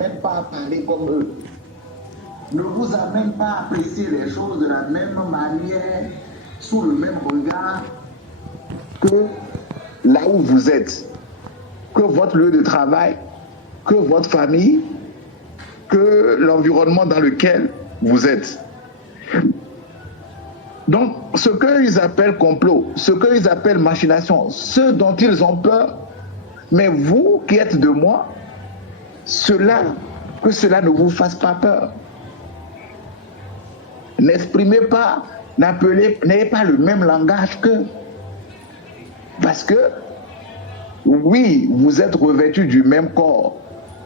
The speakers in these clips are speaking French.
même pas à parler comme eux. Ne vous amène pas à apprécier les choses de la même manière, sous le même regard que là où vous êtes, que votre lieu de travail, que votre famille, que l'environnement dans lequel vous êtes. Donc, ce qu'ils appellent complot, ce qu'ils appellent machination, ce dont ils ont peur, mais vous qui êtes de moi, que cela ne vous fasse pas peur. N'exprimez pas, n'ayez pas le même langage qu'eux. Parce que, oui, vous êtes revêtus du même corps.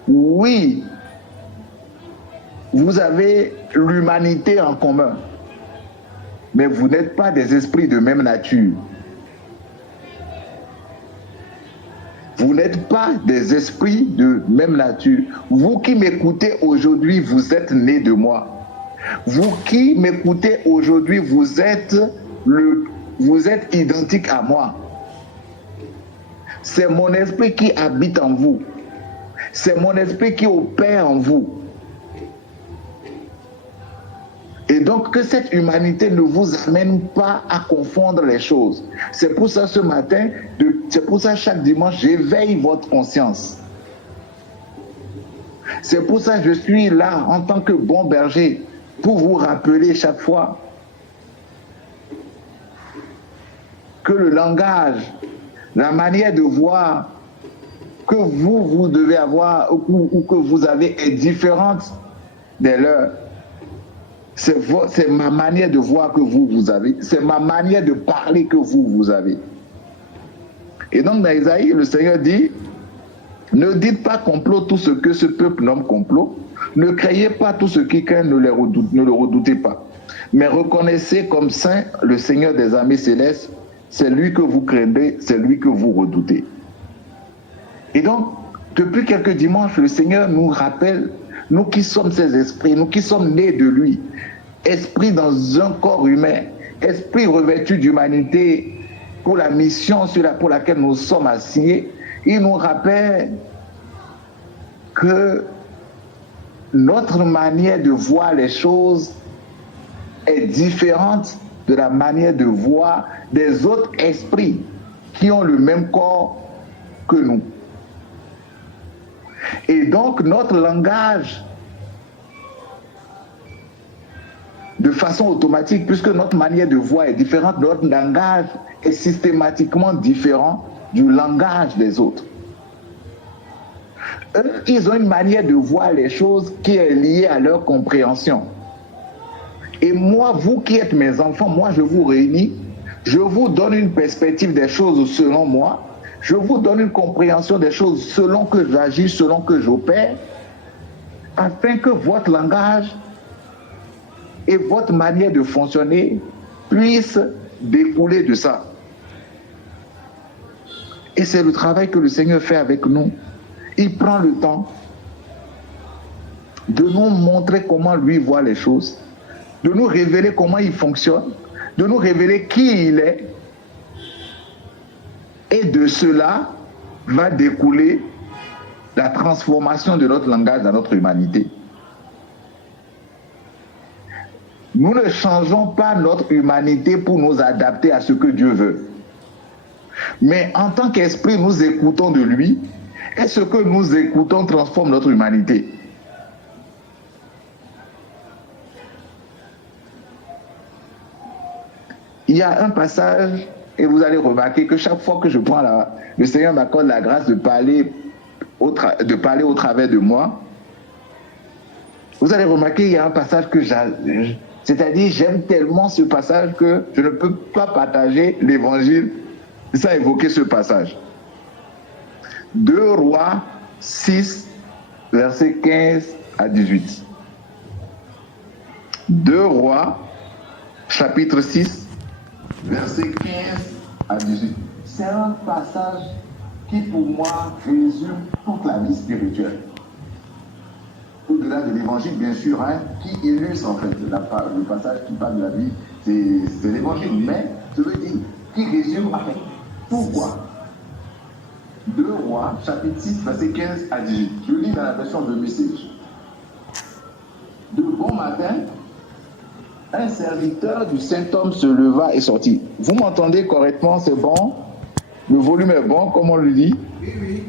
Oui, vous avez l'humanité en commun. Mais vous n'êtes pas des esprits de même nature. Vous n'êtes pas des esprits de même nature. Vous qui m'écoutez aujourd'hui, vous êtes nés de moi. Vous qui m'écoutez aujourd'hui, vous êtes identique à moi. C'est mon esprit qui habite en vous. C'est mon esprit qui opère en vous. Et donc que cette humanité ne vous amène pas à confondre les choses. C'est pour ça ce matin, c'est pour ça chaque dimanche, j'éveille votre conscience. C'est pour ça que je suis là en tant que bon berger, pour vous rappeler chaque fois que le langage, la manière de voir que vous devez avoir ou que vous avez est différente des leurs. C'est ma manière de voir que vous avez. C'est ma manière de parler que vous avez. Et donc dans Isaïe, le Seigneur dit, ne dites pas complot tout ce que ce peuple nomme complot. Ne craignez pas tout ce qui craint, ne le redoutez pas. Mais reconnaissez comme saint le Seigneur des armées célestes. C'est lui que vous craignez, c'est lui que vous redoutez. Et donc, depuis quelques dimanches, le Seigneur nous rappelle, nous qui sommes ses esprits, nous qui sommes nés de lui, esprit dans un corps humain, esprit revêtu d'humanité pour la mission pour laquelle nous sommes assignés, il nous rappelle que notre manière de voir les choses est différente de la manière de voir des autres esprits qui ont le même corps que nous. Et donc notre langage, de façon automatique, puisque notre manière de voir est différente, notre langage est systématiquement différent du langage des autres. Eux, ils ont une manière de voir les choses qui est liée à leur compréhension. Et moi, vous qui êtes mes enfants, moi je vous réunis, je vous donne une perspective des choses selon moi, je vous donne une compréhension des choses selon que j'agis, selon que j'opère, afin que votre langage et votre manière de fonctionner puissent découler de ça. Et c'est le travail que le Seigneur fait avec nous. Il prend le temps de nous montrer comment lui voit les choses, de nous révéler comment il fonctionne, de nous révéler qui il est. Et de cela va découler la transformation de notre langage dans notre humanité. Nous ne changeons pas notre humanité pour nous adapter à ce que Dieu veut. Mais en tant qu'esprit, nous écoutons de lui, et ce que nous écoutons transforme notre humanité. Il y a un passage, et vous allez remarquer que chaque fois que je prends le Seigneur m'accorde la grâce de parler au travers de moi, vous allez remarquer qu'il y a un passage que c'est-à-dire j'aime tellement ce passage que je ne peux pas partager l'évangile sans évoquer ce passage. 2 Rois 6, versets 15 à 18. 2 Rois, chapitre 6, versets 15 à 18. C'est un passage qui, pour moi, résume toute la vie spirituelle. Au-delà de l'évangile, bien sûr, qui illustre en fait le passage qui parle de la vie, c'est l'évangile, mais je veux dire, qui résume en fait pourquoi. 2 Rois, chapitre 6, verset 15 à 18. Je lis dans la version de Message. De bon matin, un serviteur du Saint-Homme se leva et sortit. Vous m'entendez correctement, c'est bon? Le volume est bon, comme on le dit? Oui, oui.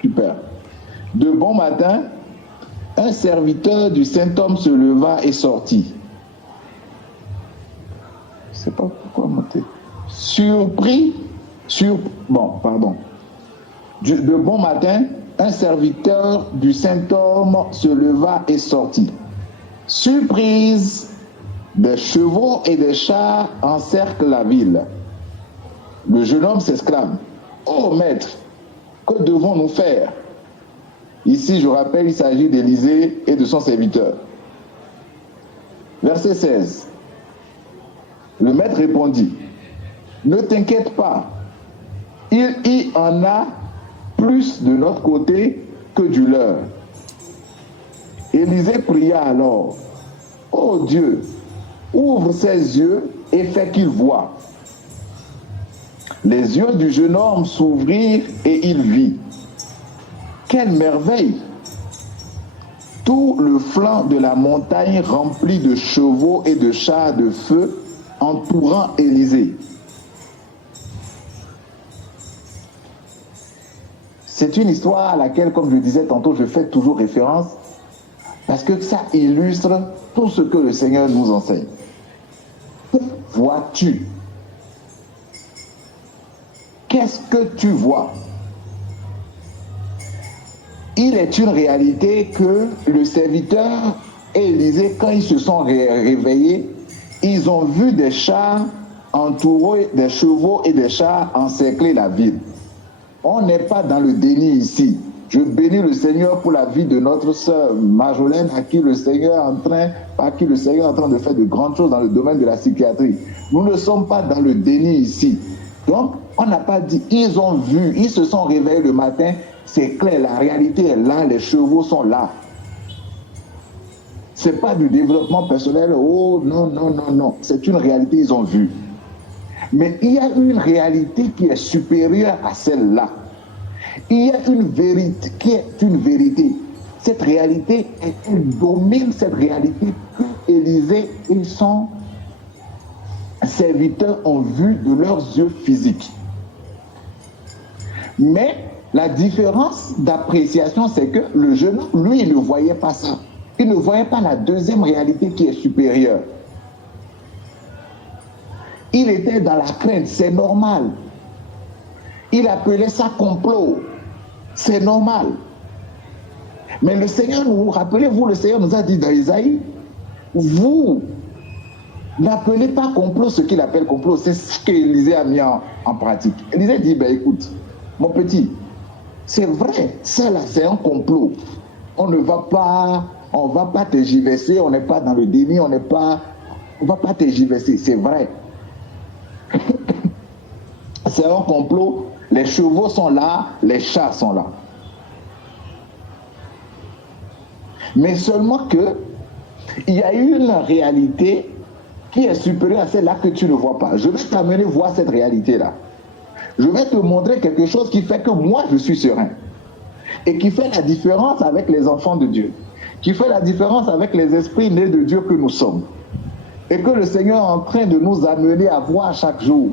Super. De bon matin, un serviteur du Saint-Homme se leva et sortit. Je ne sais pas pourquoi monter. De bon matin, un serviteur du Saint-Homme se leva et sortit. Surprise, des chevaux et des chars encerclent la ville. Le jeune homme s'exclame: ô maître, que devons-nous faire? Ici, je rappelle, il s'agit d'Élisée et de son serviteur. Verset 16. Le maître répondit: ne t'inquiète pas, il y en a plus de notre côté que du leur. Élisée pria alors: ô Dieu, ouvre ses yeux et fais qu'il voie. Les yeux du jeune homme s'ouvrirent et il vit. Quelle merveille! Tout le flanc de la montagne rempli de chevaux et de chars de feu entourant Élisée. C'est une histoire à laquelle, comme je disais tantôt, je fais toujours référence parce que ça illustre tout ce que le Seigneur nous enseigne. Vois-tu? Qu'est-ce que tu vois? Il est une réalité que le serviteur et Élisée, quand ils se sont réveillés, ils ont vu des chars entourés, des chevaux et des chars encercler la ville. On n'est pas dans le déni ici. Je bénis le Seigneur pour la vie de notre sœur Marjolaine, à qui le Seigneur est en train de faire de grandes choses dans le domaine de la psychiatrie. Nous ne sommes pas dans le déni ici. Donc, on n'a pas dit, ils ont vu, ils se sont réveillés le matin, c'est clair, la réalité est là, les chevaux sont là. Ce n'est pas du développement personnel, oh non, non, non, non, c'est une réalité, ils ont vu. Mais il y a une réalité qui est supérieure à celle-là. Il y a une vérité qui est une vérité. Cette réalité, elle domine cette réalité que Élisée et son serviteurs ont vu de leurs yeux physiques. Mais la différence d'appréciation, c'est que le jeune homme, lui, il ne voyait pas ça. Il ne voyait pas la deuxième réalité qui est supérieure. Il était dans la crainte, c'est normal. Il appelait ça complot, c'est normal. Mais le Seigneur, rappelez-vous, le Seigneur nous a dit dans Isaïe, vous n'appelez pas complot ce qu'il appelle complot. C'est ce qu'Élisée a mis en pratique. Élisée dit, ben écoute, mon petit, c'est vrai, ça là, c'est un complot. On ne va pas tergiverser, on n'est pas dans le déni, on va pas tergiverser, c'est vrai. C'est un complot, les chevaux sont là, les chars sont là. Mais seulement que il y a une réalité qui est supérieure à celle-là que tu ne vois pas. Je vais t'amener voir cette réalité-là. Je vais te montrer quelque chose qui fait que moi, je suis serein. Et qui fait la différence avec les enfants de Dieu. Qui fait la différence avec les esprits nés de Dieu que nous sommes. Et que le Seigneur est en train de nous amener à voir chaque jour.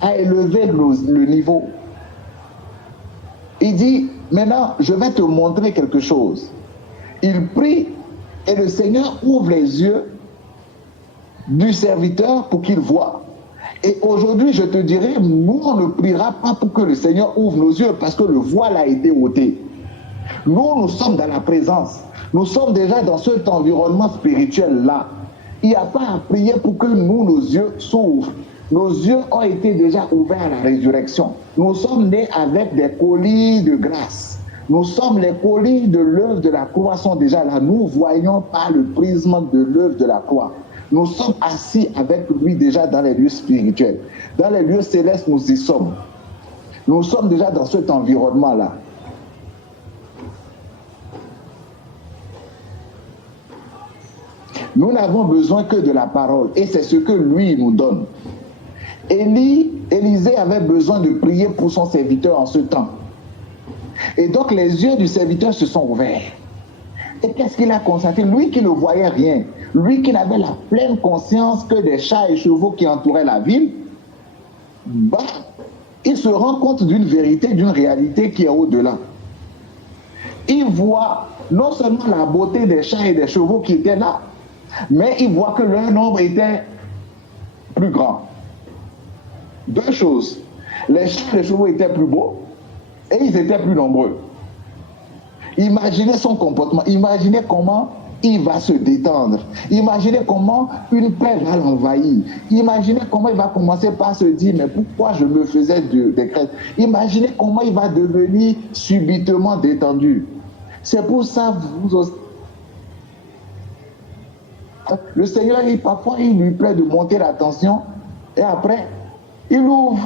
À élever le niveau. Il dit, maintenant, je vais te montrer quelque chose. Il prie et le Seigneur ouvre les yeux du serviteur pour qu'il voie. Et aujourd'hui, je te dirais, nous, on ne priera pas pour que le Seigneur ouvre nos yeux parce que le voile a été ôté. Nous sommes dans la présence. Nous sommes déjà dans cet environnement spirituel-là. Il n'y a pas à prier pour que nos yeux s'ouvrent. Nos yeux ont été déjà ouverts à la résurrection. Nous sommes nés avec des colis de grâce. Nous sommes les colis de l'œuvre de la croix sont déjà là. Nous voyons par le prisme de l'œuvre de la croix. Nous sommes assis avec lui déjà dans les lieux spirituels. Dans les lieux célestes, nous y sommes. Nous sommes déjà dans cet environnement-là. Nous n'avons besoin que de la parole et c'est ce que lui nous donne. Élisée avait besoin de prier pour son serviteur en ce temps. Et donc les yeux du serviteur se sont ouverts. Et qu'est-ce qu'il a constaté? Lui qui ne voyait rien, lui qui n'avait la pleine conscience que des chats et chevaux qui entouraient la ville, il se rend compte d'une vérité, d'une réalité qui est au-delà. Il voit non seulement la beauté des chats et des chevaux qui étaient là, mais il voit que leur nombre était plus grand. Deux choses. Les chats et les chevaux étaient plus beaux et ils étaient plus nombreux. Imaginez son comportement, imaginez comment il va se détendre, imaginez comment une paix va l'envahir, imaginez comment il va commencer par se dire mais pourquoi je me faisais des craintes, imaginez comment il va devenir subitement détendu. C'est pour ça vous aussi. Le Seigneur, parfois il lui plaît de monter la tension et après il nous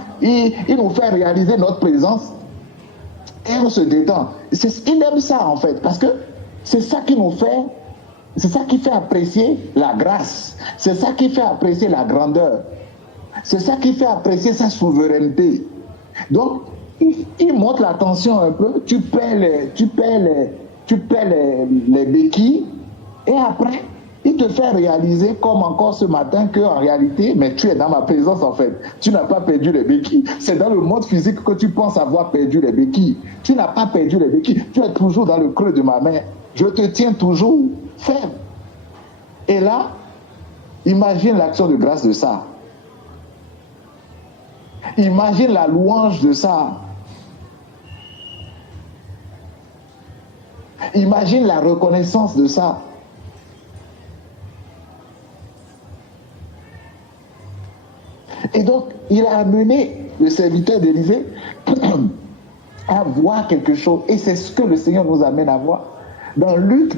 fait réaliser notre présence et on se détend. Il aime ça en fait, parce que c'est ça qui nous fait, c'est ça qui fait apprécier la grâce, c'est ça qui fait apprécier la grandeur, c'est ça qui fait apprécier sa souveraineté. Donc, il monte la tension un peu, tu paies les béquilles, et après, il te fait réaliser, comme encore ce matin, qu'en réalité, mais tu es dans ma présence en fait. Tu n'as pas perdu les béquilles. C'est dans le monde physique que tu penses avoir perdu les béquilles. Tu n'as pas perdu les béquilles. Tu es toujours dans le creux de ma main. Je te tiens toujours ferme. Et là, imagine l'action de grâce de ça. Imagine la louange de ça. Imagine la reconnaissance de ça. Et donc, il a amené le serviteur d'Élisée à voir quelque chose. Et c'est ce que le Seigneur nous amène à voir. Dans Luc,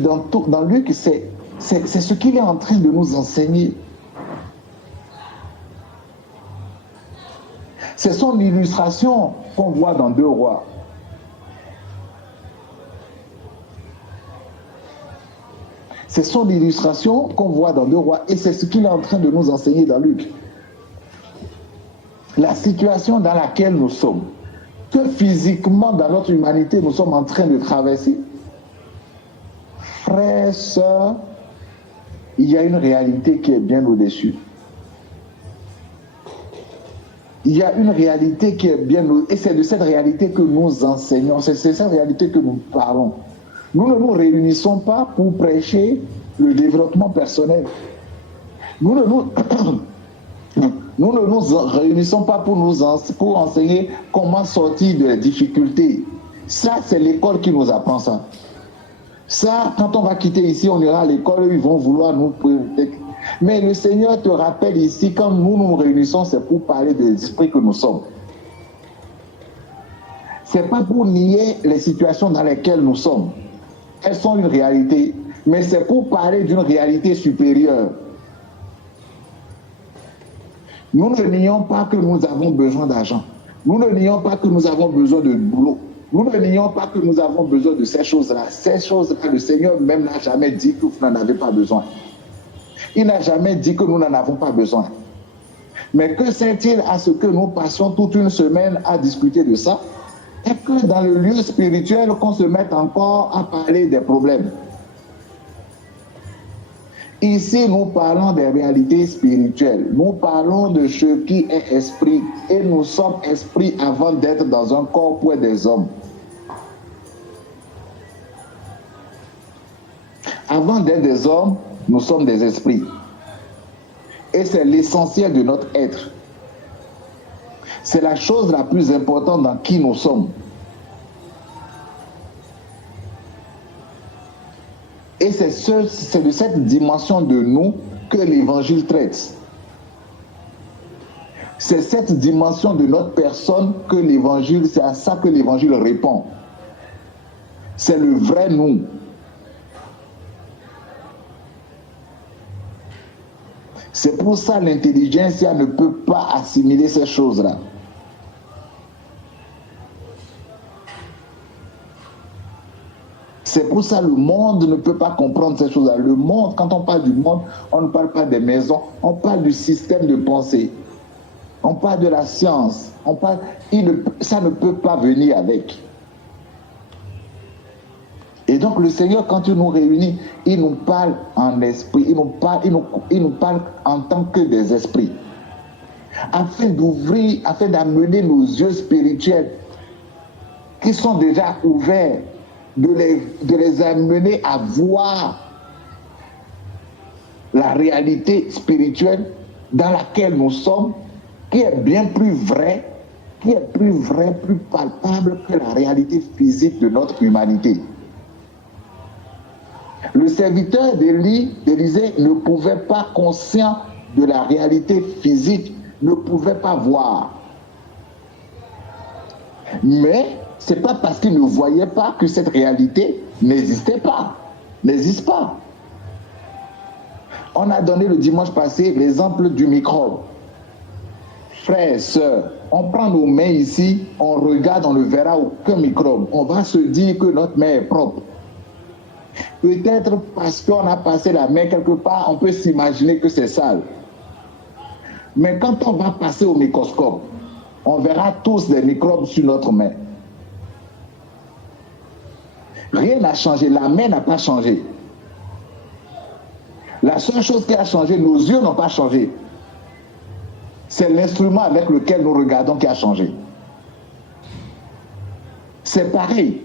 c'est ce qu'il est en train de nous enseigner. C'est son illustration qu'on voit dans 2 Rois. C'est son illustration qu'on voit dans 2 Rois. Et c'est ce qu'il est en train de nous enseigner dans Luc. La situation dans laquelle nous sommes, que physiquement dans notre humanité nous sommes en train de traverser, frères, sœurs, il y a une réalité qui est bien au-dessus. Il y a une réalité qui est bien au-dessus. Et c'est de cette réalité que nous enseignons, c'est de cette réalité que nous parlons. Nous ne nous réunissons pas pour prêcher le développement personnel. Nous ne nous réunissons pas pour enseigner comment sortir de la difficulté. Ça, c'est l'école qui nous apprend ça. Ça, quand on va quitter ici, on ira à l'école, ils vont vouloir nous... Mais le Seigneur te rappelle ici, quand nous nous réunissons, c'est pour parler des esprits que nous sommes. C'est pas pour nier les situations dans lesquelles nous sommes. Elles sont une réalité, mais c'est pour parler d'une réalité supérieure. Nous ne nions pas que nous avons besoin d'argent. Nous ne nions pas que nous avons besoin de boulot. Nous ne nions pas que nous avons besoin de ces choses-là. Ces choses-là, le Seigneur même n'a jamais dit que vous n'en avez pas besoin. Il n'a jamais dit que nous n'en avons pas besoin. Mais que sert-il à ce que nous passions toute une semaine à discuter de ça et que dans le lieu spirituel, qu'on se mette encore à parler des problèmes? Ici, nous parlons des réalités spirituelles. Nous parlons de ce qui est esprit. Et nous sommes esprits avant d'être dans un corps pour des hommes. Avant d'être des hommes, nous sommes des esprits. Et c'est l'essentiel de notre être. C'est la chose la plus importante dans qui nous sommes. Et c'est de cette dimension de nous que l'Évangile traite. C'est cette dimension de notre personne que l'Évangile, c'est à ça que l'Évangile répond. C'est le vrai nous. C'est pour ça que l'intelligentsia ne peut pas assimiler ces choses-là. C'est pour ça que le monde ne peut pas comprendre ces choses-là. Le monde, quand on parle du monde, on ne parle pas des maisons, on parle du système de pensée. on parle de la science, ça ne peut pas venir avec. Et donc le Seigneur, quand il nous réunit, il nous parle en esprit, il nous parle en tant que des esprits, afin d'ouvrir, afin d'amener nos yeux spirituels qui sont déjà ouverts, de les amener à voir la réalité spirituelle dans laquelle nous sommes, qui est bien plus vraie, plus palpable que la réalité physique de notre humanité. Le serviteur d'Élisée ne pouvait pas, conscient de la réalité physique, ne pouvait pas voir. Mais ce n'est pas parce qu'il ne voyait pas que cette réalité n'existe pas. On a donné le dimanche passé l'exemple du microbe. Frères, sœurs, on prend nos mains ici, on regarde, on ne verra aucun microbe. On va se dire que notre main est propre. Peut-être parce qu'on a passé la main quelque part, on peut s'imaginer que c'est sale. Mais quand on va passer au microscope, on verra tous des microbes sur notre main. Rien n'a changé, la main n'a pas changé. La seule chose qui a changé, nos yeux n'ont pas changé. C'est l'instrument avec lequel nous regardons qui a changé. C'est pareil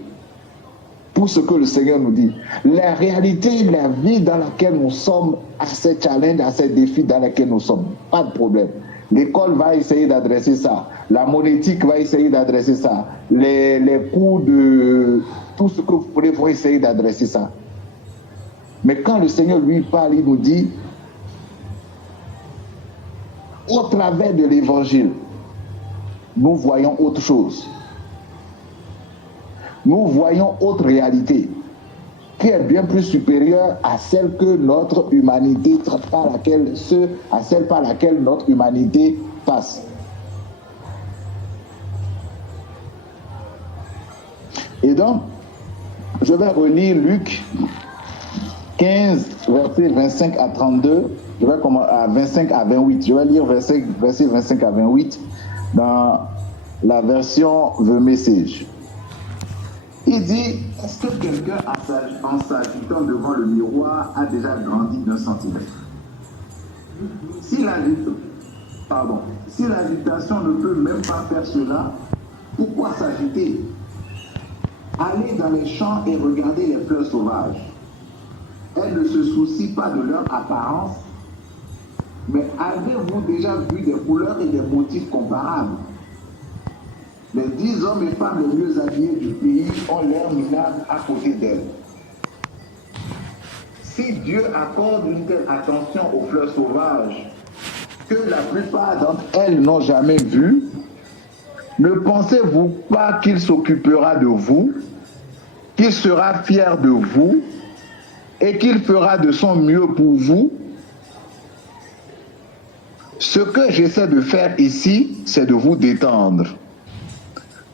pour ce que le Seigneur nous dit. La réalité, la vie dans laquelle nous sommes, à ces challenges, à ces défis dans lesquels nous sommes, pas de problème. L'école va essayer d'adresser ça. La monétique va essayer d'adresser ça. Les cours de tout ce que vous voulez vont essayer d'adresser ça. Mais quand le Seigneur lui parle, il nous dit, au travers de l'évangile, nous voyons autre chose. Nous voyons autre réalité qui est bien plus supérieure à celle que notre humanité, à celle par laquelle notre humanité passe. Et donc, je vais relire Luc 15, versets 25 à 32, je vais commencer à 25 à 28. Je vais lire versets 25 à 28 dans la version The Message. Il dit, est-ce que quelqu'un en s'agitant devant le miroir a déjà grandi d'1 centimètre? Si l'agitation ne peut même pas faire cela, pourquoi s'agiter? Allez dans les champs et regardez les fleurs sauvages. Elles ne se soucient pas de leur apparence, mais avez-vous déjà vu des couleurs et des motifs comparables? Les 10 hommes et femmes les mieux habillés du pays ont l'air minables à côté d'elles. Si Dieu accorde une telle attention aux fleurs sauvages que la plupart d'entre elles n'ont jamais vues, ne pensez-vous pas qu'il s'occupera de vous, qu'il sera fier de vous et qu'il fera de son mieux pour vous? Ce que j'essaie de faire ici, c'est de vous détendre,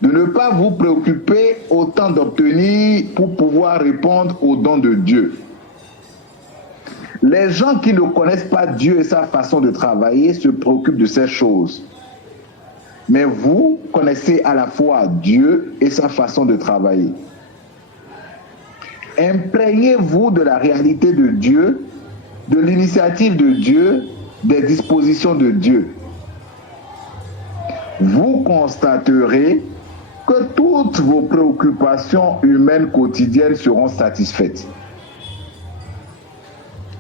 de ne pas vous préoccuper autant d'obtenir pour pouvoir répondre aux dons de Dieu. Les gens qui ne connaissent pas Dieu et sa façon de travailler se préoccupent de ces choses. Mais vous connaissez à la fois Dieu et sa façon de travailler. Imprégnez-vous de la réalité de Dieu, de l'initiative de Dieu, des dispositions de Dieu. Vous constaterez que toutes vos préoccupations humaines quotidiennes seront satisfaites.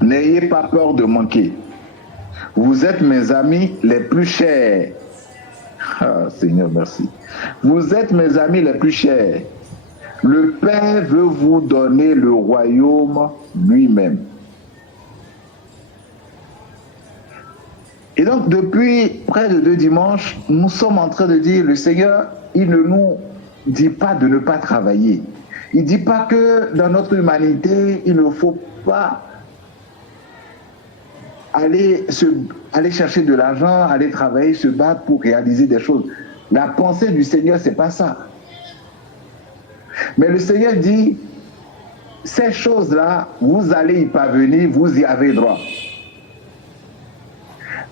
N'ayez pas peur de manquer. Vous êtes mes amis les plus chers. Ah, Seigneur, merci. Vous êtes mes amis les plus chers. Le Père veut vous donner le royaume lui-même. Et donc, depuis près de 2 dimanches, nous sommes en train de dire, le Seigneur, il ne nous dit pas de ne pas travailler. Il ne dit pas que dans notre humanité, il ne faut pas aller chercher de l'argent, aller travailler, se battre pour réaliser des choses. La pensée du Seigneur, ce n'est pas ça. Mais le Seigneur dit, ces choses-là, vous allez y parvenir, vous y avez droit.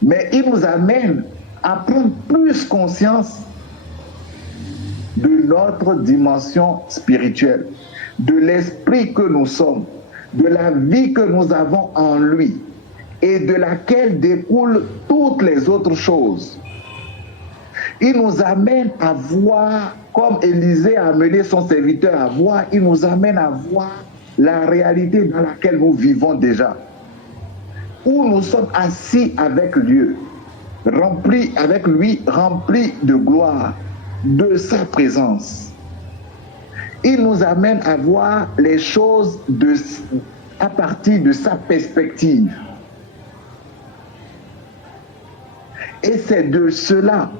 Mais il nous amène à prendre plus conscience de notre dimension spirituelle, de l'esprit que nous sommes, de la vie que nous avons en lui et de laquelle découlent toutes les autres choses. Il nous amène à voir, comme Élisée a amené son serviteur à voir, il nous amène à voir la réalité dans laquelle nous vivons déjà, où nous sommes assis avec Dieu, remplis avec lui, remplis de gloire, de sa présence. Il nous amène à voir les choses à partir de sa perspective. Et c'est de cela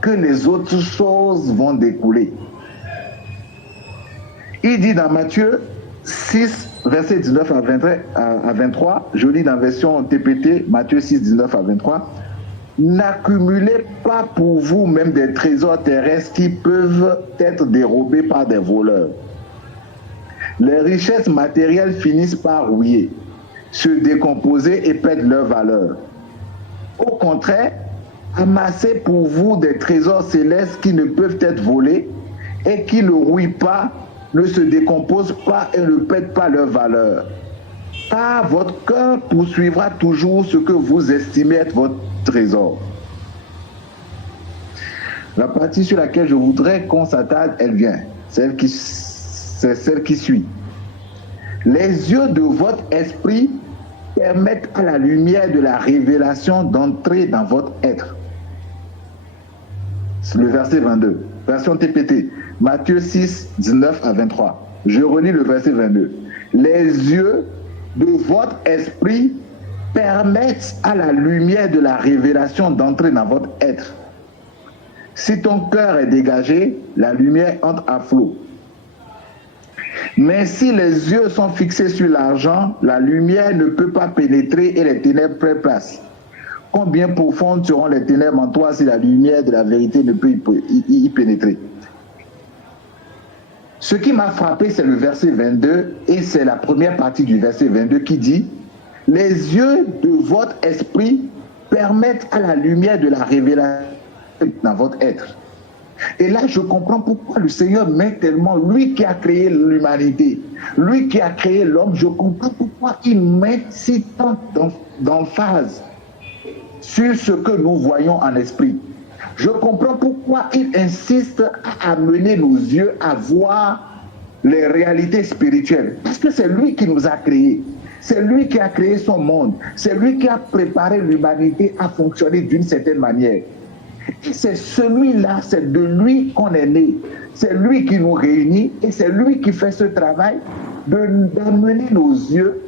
que les autres choses vont découler. Il dit dans Matthieu 6, versets 19 à 23, je lis dans la version TPT, Matthieu 6, 19 à 23, « N'accumulez pas pour vous-même des trésors terrestres qui peuvent être dérobés par des voleurs. Les richesses matérielles finissent par rouiller, se décomposer et perdre leur valeur. Au contraire, amassez pour vous des trésors célestes qui ne peuvent être volés et qui ne rouillent pas, ne se décomposent pas et ne perdent pas leur valeur. Car votre cœur poursuivra toujours ce que vous estimez être votre trésor. » La partie sur laquelle je voudrais qu'on s'attarde, elle vient. C'est celle qui suit. Les yeux de votre esprit permettent à la lumière de la révélation d'entrer dans votre être. C'est le verset 22, version TPT, Matthieu 6, 19 à 23. Je relis le verset 22. Les yeux de votre esprit permettent à la lumière de la révélation d'entrer dans votre être. Si ton cœur est dégagé, la lumière entre à flot. Mais si les yeux sont fixés sur l'argent, la lumière ne peut pas pénétrer et les ténèbres prennent place. Combien profondes seront les ténèbres en toi si la lumière de la vérité ne peut y pénétrer? Ce qui m'a frappé, c'est le verset 22 et c'est la première partie du verset 22 qui dit « Les yeux de votre esprit permettent à la lumière de la révélation dans votre être. » Et là, je comprends pourquoi le Seigneur met tellement, lui qui a créé l'humanité, lui qui a créé l'homme, je comprends pourquoi il met si tant d'emphase sur ce que nous voyons en esprit. Je comprends pourquoi il insiste à amener nos yeux à voir les réalités spirituelles. Parce que c'est lui qui nous a créés. C'est lui qui a créé son monde. C'est lui qui a préparé l'humanité à fonctionner d'une certaine manière. Et c'est celui-là, c'est de lui qu'on est né. C'est lui qui nous réunit et c'est lui qui fait ce travail d'amener nos yeux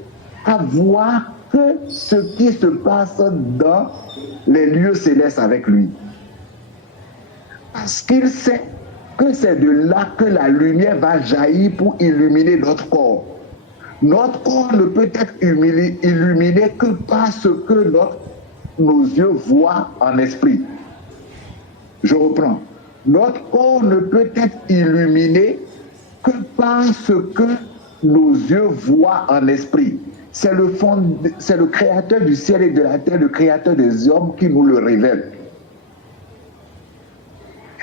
à voir que ce qui se passe dans les lieux célestes avec lui. Parce qu'il sait que c'est de là que la lumière va jaillir pour illuminer notre corps. Notre corps ne peut être illuminé que par ce que nos yeux voient en esprit. Je reprends. Notre corps ne peut être illuminé que par ce que nos yeux voient en esprit. C'est le créateur du ciel et de la terre, le créateur des hommes qui nous le révèle.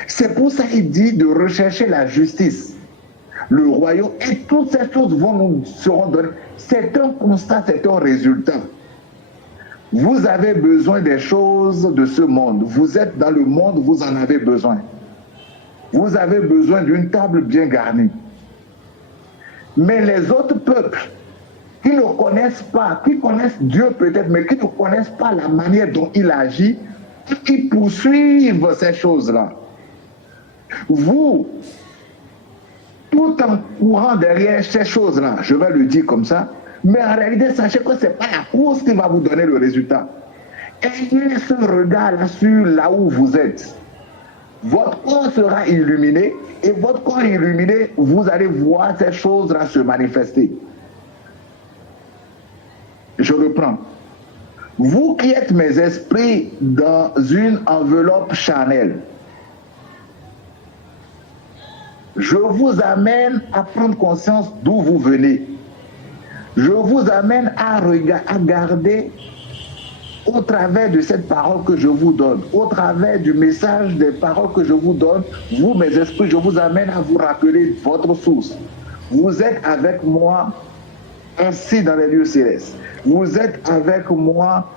C'est pour ça qu'il dit de rechercher la justice, le royaume, et toutes ces choses nous seront données. C'est un constat, c'est un résultat. Vous avez besoin des choses de ce monde. Vous êtes dans le monde, vous en avez besoin. Vous avez besoin d'une table bien garnie. Mais les autres peuples qui ne connaissent pas, qui connaissent Dieu peut-être, mais qui ne connaissent pas la manière dont il agit, ils poursuivent ces choses-là. Vous, tout en courant derrière ces choses-là, je vais le dire comme ça, mais en réalité, sachez que ce n'est pas la course qui va vous donner le résultat. Ayez ce regard-là sur là où vous êtes. Votre corps sera illuminé, et votre corps illuminé, vous allez voir ces choses-là se manifester. Je reprends. Vous qui êtes mes esprits dans une enveloppe charnelle, je vous amène à prendre conscience d'où vous venez. Je vous amène à garder au travers de cette parole que je vous donne, au travers du message des paroles que je vous donne, vous, mes esprits, je vous amène à vous rappeler votre source. Vous êtes avec moi assis dans les lieux célestes. Vous êtes avec moi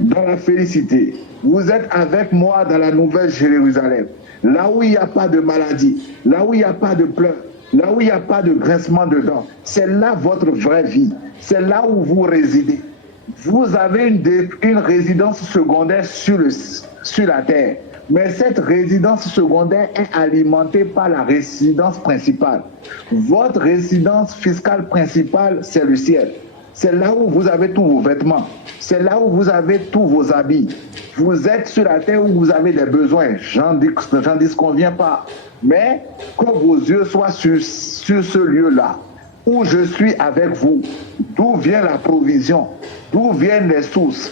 dans la félicité. Vous êtes avec moi dans la nouvelle Jérusalem. Là où il n'y a pas de maladie, là où il n'y a pas de pleurs, là où il n'y a pas de grincement de dents. C'est là votre vraie vie. C'est là où vous résidez. Vous avez une résidence secondaire sur la terre. Mais cette résidence secondaire est alimentée par la résidence principale. Votre résidence fiscale principale, c'est le ciel. C'est là où vous avez tous vos vêtements. C'est là où vous avez tous vos habits. Vous êtes sur la terre où vous avez des besoins. J'en disconviens pas. Mais que vos yeux soient sur ce lieu-là, où je suis avec vous. D'où vient la provision? D'où viennent les sources?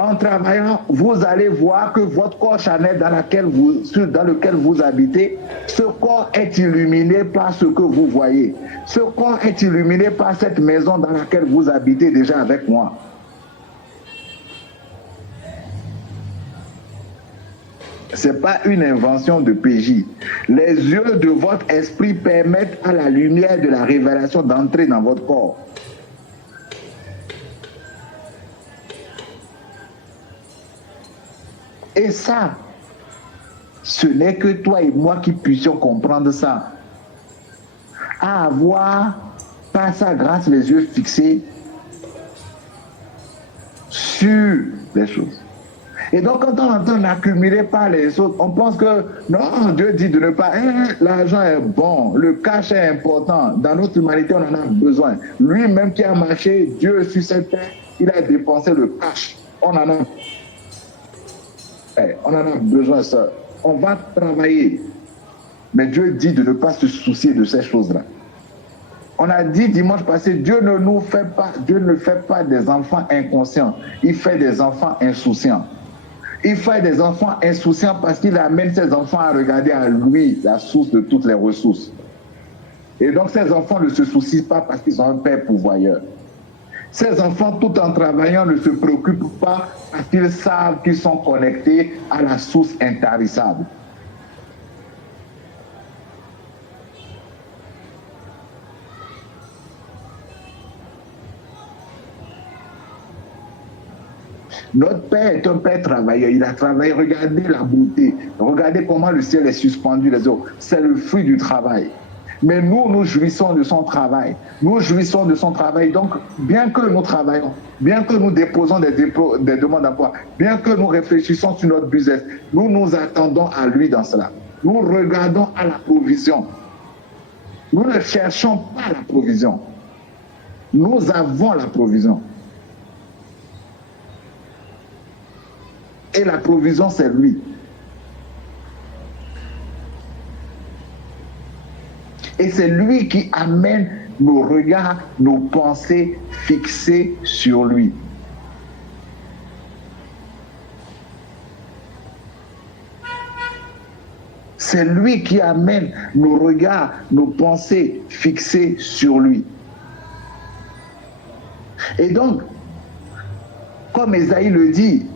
En travaillant, vous allez voir que votre corps charnel dans lequel vous habitez, ce corps est illuminé par ce que vous voyez. Ce corps est illuminé par cette maison dans laquelle vous habitez déjà avec moi. Ce n'est pas une invention de PJ. Les yeux de votre esprit permettent à la lumière de la révélation d'entrer dans votre corps. Et ça, ce n'est que toi et moi qui puissions comprendre ça. À avoir, par sa grâce, les yeux fixés sur les choses. Et donc, quand on entend accumuler par les autres, on pense que non, Dieu dit de ne pas. L'argent est bon, le cash est important. Dans notre humanité, on en a besoin. Lui-même qui a marché, Dieu sur cette terre, il a dépensé le cash. On en a besoin, ça. On va travailler. Mais Dieu dit de ne pas se soucier de ces choses-là. On a dit dimanche passé, Dieu ne fait pas des enfants inconscients. Il fait des enfants insouciants. Il fait des enfants insouciants parce qu'il amène ses enfants à regarder à lui la source de toutes les ressources. Et donc ces enfants ne se soucient pas parce qu'ils ont un père pourvoyeur. Ces enfants, tout en travaillant, ne se préoccupent pas parce qu'ils savent qu'ils sont connectés à la source intarissable. Notre Père est un Père travailleur. Il a travaillé. Regardez la beauté. Regardez comment le ciel est suspendu, les eaux. C'est le fruit du travail. Mais nous jouissons de son travail. Nous jouissons de son travail. Donc, bien que nous travaillons, bien que nous déposons des demandes d'emploi, bien que nous réfléchissons sur notre business, nous nous attendons à lui dans cela. Nous regardons à la provision. Nous ne cherchons pas la provision. Nous avons la provision. Et la provision, c'est lui. Et c'est lui qui amène nos regards, nos pensées fixées sur lui. C'est lui qui amène nos regards, nos pensées fixées sur lui. Et donc, comme Esaïe le dit,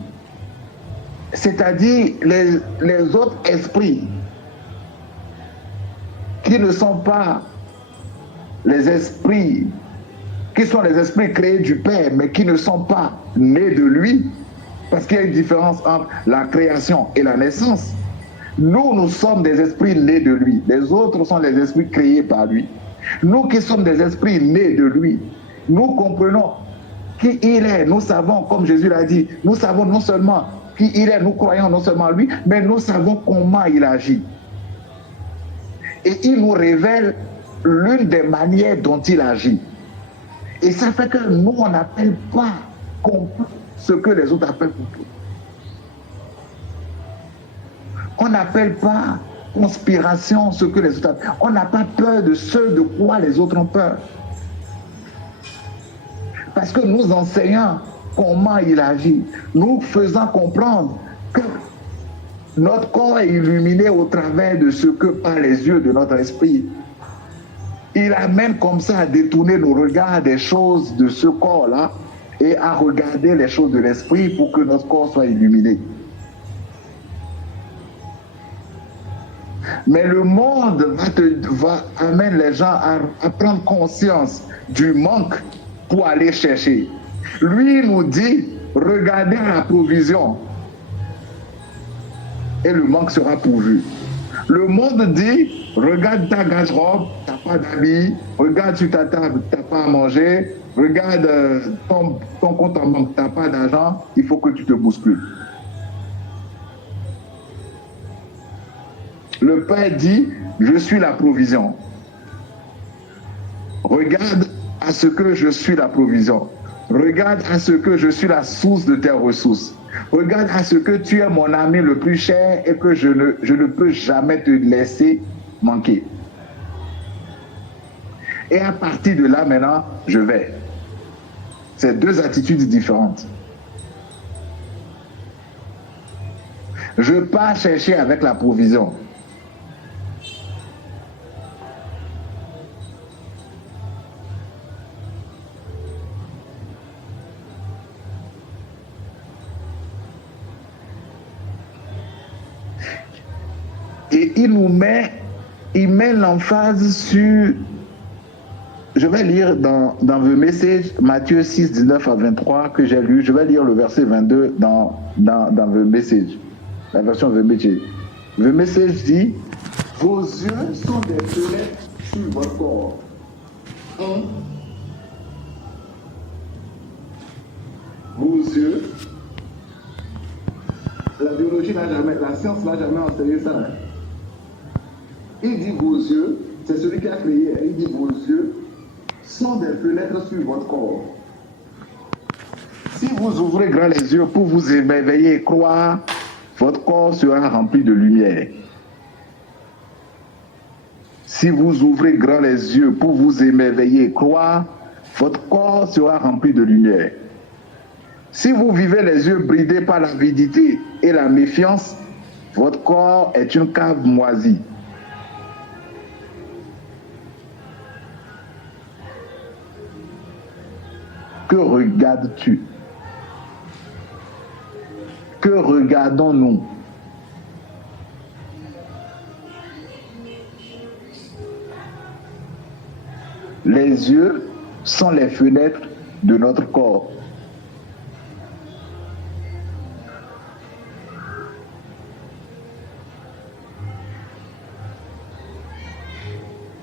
c'est-à-dire les autres esprits qui ne sont pas les esprits, qui sont les esprits créés du Père, mais qui ne sont pas nés de lui, parce qu'il y a une différence entre la création et la naissance. Nous sommes des esprits nés de lui. Les autres sont les esprits créés par lui. Nous qui sommes des esprits nés de lui, nous comprenons qui il est. Nous savons, comme Jésus l'a dit, nous savons non seulement qui il est, nous croyons non seulement lui, mais nous savons comment il agit. Et il nous révèle l'une des manières dont il agit. Et ça fait que nous, on n'appelle pas complot ce que les autres appellent complot. On n'appelle pas conspiration ce que les autres appellent. On n'a pas peur de ce de quoi les autres ont peur. Parce que nous enseignons comment il agit. Nous faisons comprendre que notre corps est illuminé au travers de ce que par les yeux de notre esprit. Il amène comme ça à détourner nos regards des choses de ce corps-là et à regarder les choses de l'esprit pour que notre corps soit illuminé. Mais le monde va amener les gens à prendre conscience du manque pour aller chercher. Lui nous dit, regardez la provision et le manque sera pourvu. Le monde dit, regarde ta garde-robe, tu n'as pas d'habits, regarde sur ta table, tu n'as pas à manger, regarde ton compte en banque, tu n'as pas d'argent, il faut que tu te bouscules. Le Père dit, je suis la provision. Regarde à ce que je suis la provision. Regarde à ce que je suis la source de tes ressources. Regarde à ce que tu es mon ami le plus cher et que je ne peux jamais te laisser manquer. Et à partir de là, maintenant, je vais. C'est deux attitudes différentes. Je pars chercher avec la provision. Et il met l'emphase sur, je vais lire dans The Message, Matthieu 6, 19 à 23 que j'ai lu, je vais lire le verset 22 dans The Message, la version The Message. The Message dit, vos yeux sont des fenêtres sur votre corps. Vos yeux, la biologie n'a jamais, la science n'a jamais enseigné ça. Hein? Il dit vos yeux, c'est celui qui a créé, il dit vos yeux sont des fenêtres sur votre corps. Si vous ouvrez grand les yeux pour vous émerveiller et croire, votre corps sera rempli de lumière. Si vous ouvrez grand les yeux pour vous émerveiller et croire, votre corps sera rempli de lumière. Si vous vivez les yeux bridés par l'avidité et la méfiance, votre corps est une cave moisie. Que regardes-tu? Que regardons-nous? Les yeux sont les fenêtres de notre corps.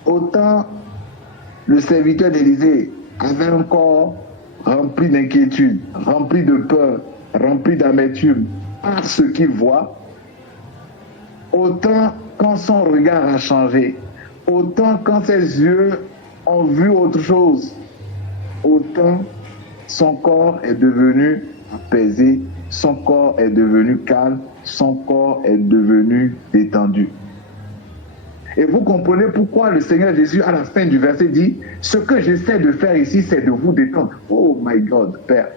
Autant le serviteur d'Élisée avait un corps rempli d'inquiétude, rempli de peur, rempli d'amertume par ce qu'il voit, autant quand son regard a changé, autant quand ses yeux ont vu autre chose, autant son corps est devenu apaisé, son corps est devenu calme, son corps est devenu détendu. Et vous comprenez pourquoi le Seigneur Jésus, à la fin du verset, dit « Ce que j'essaie de faire ici, c'est de vous détendre. » Oh my God, Père.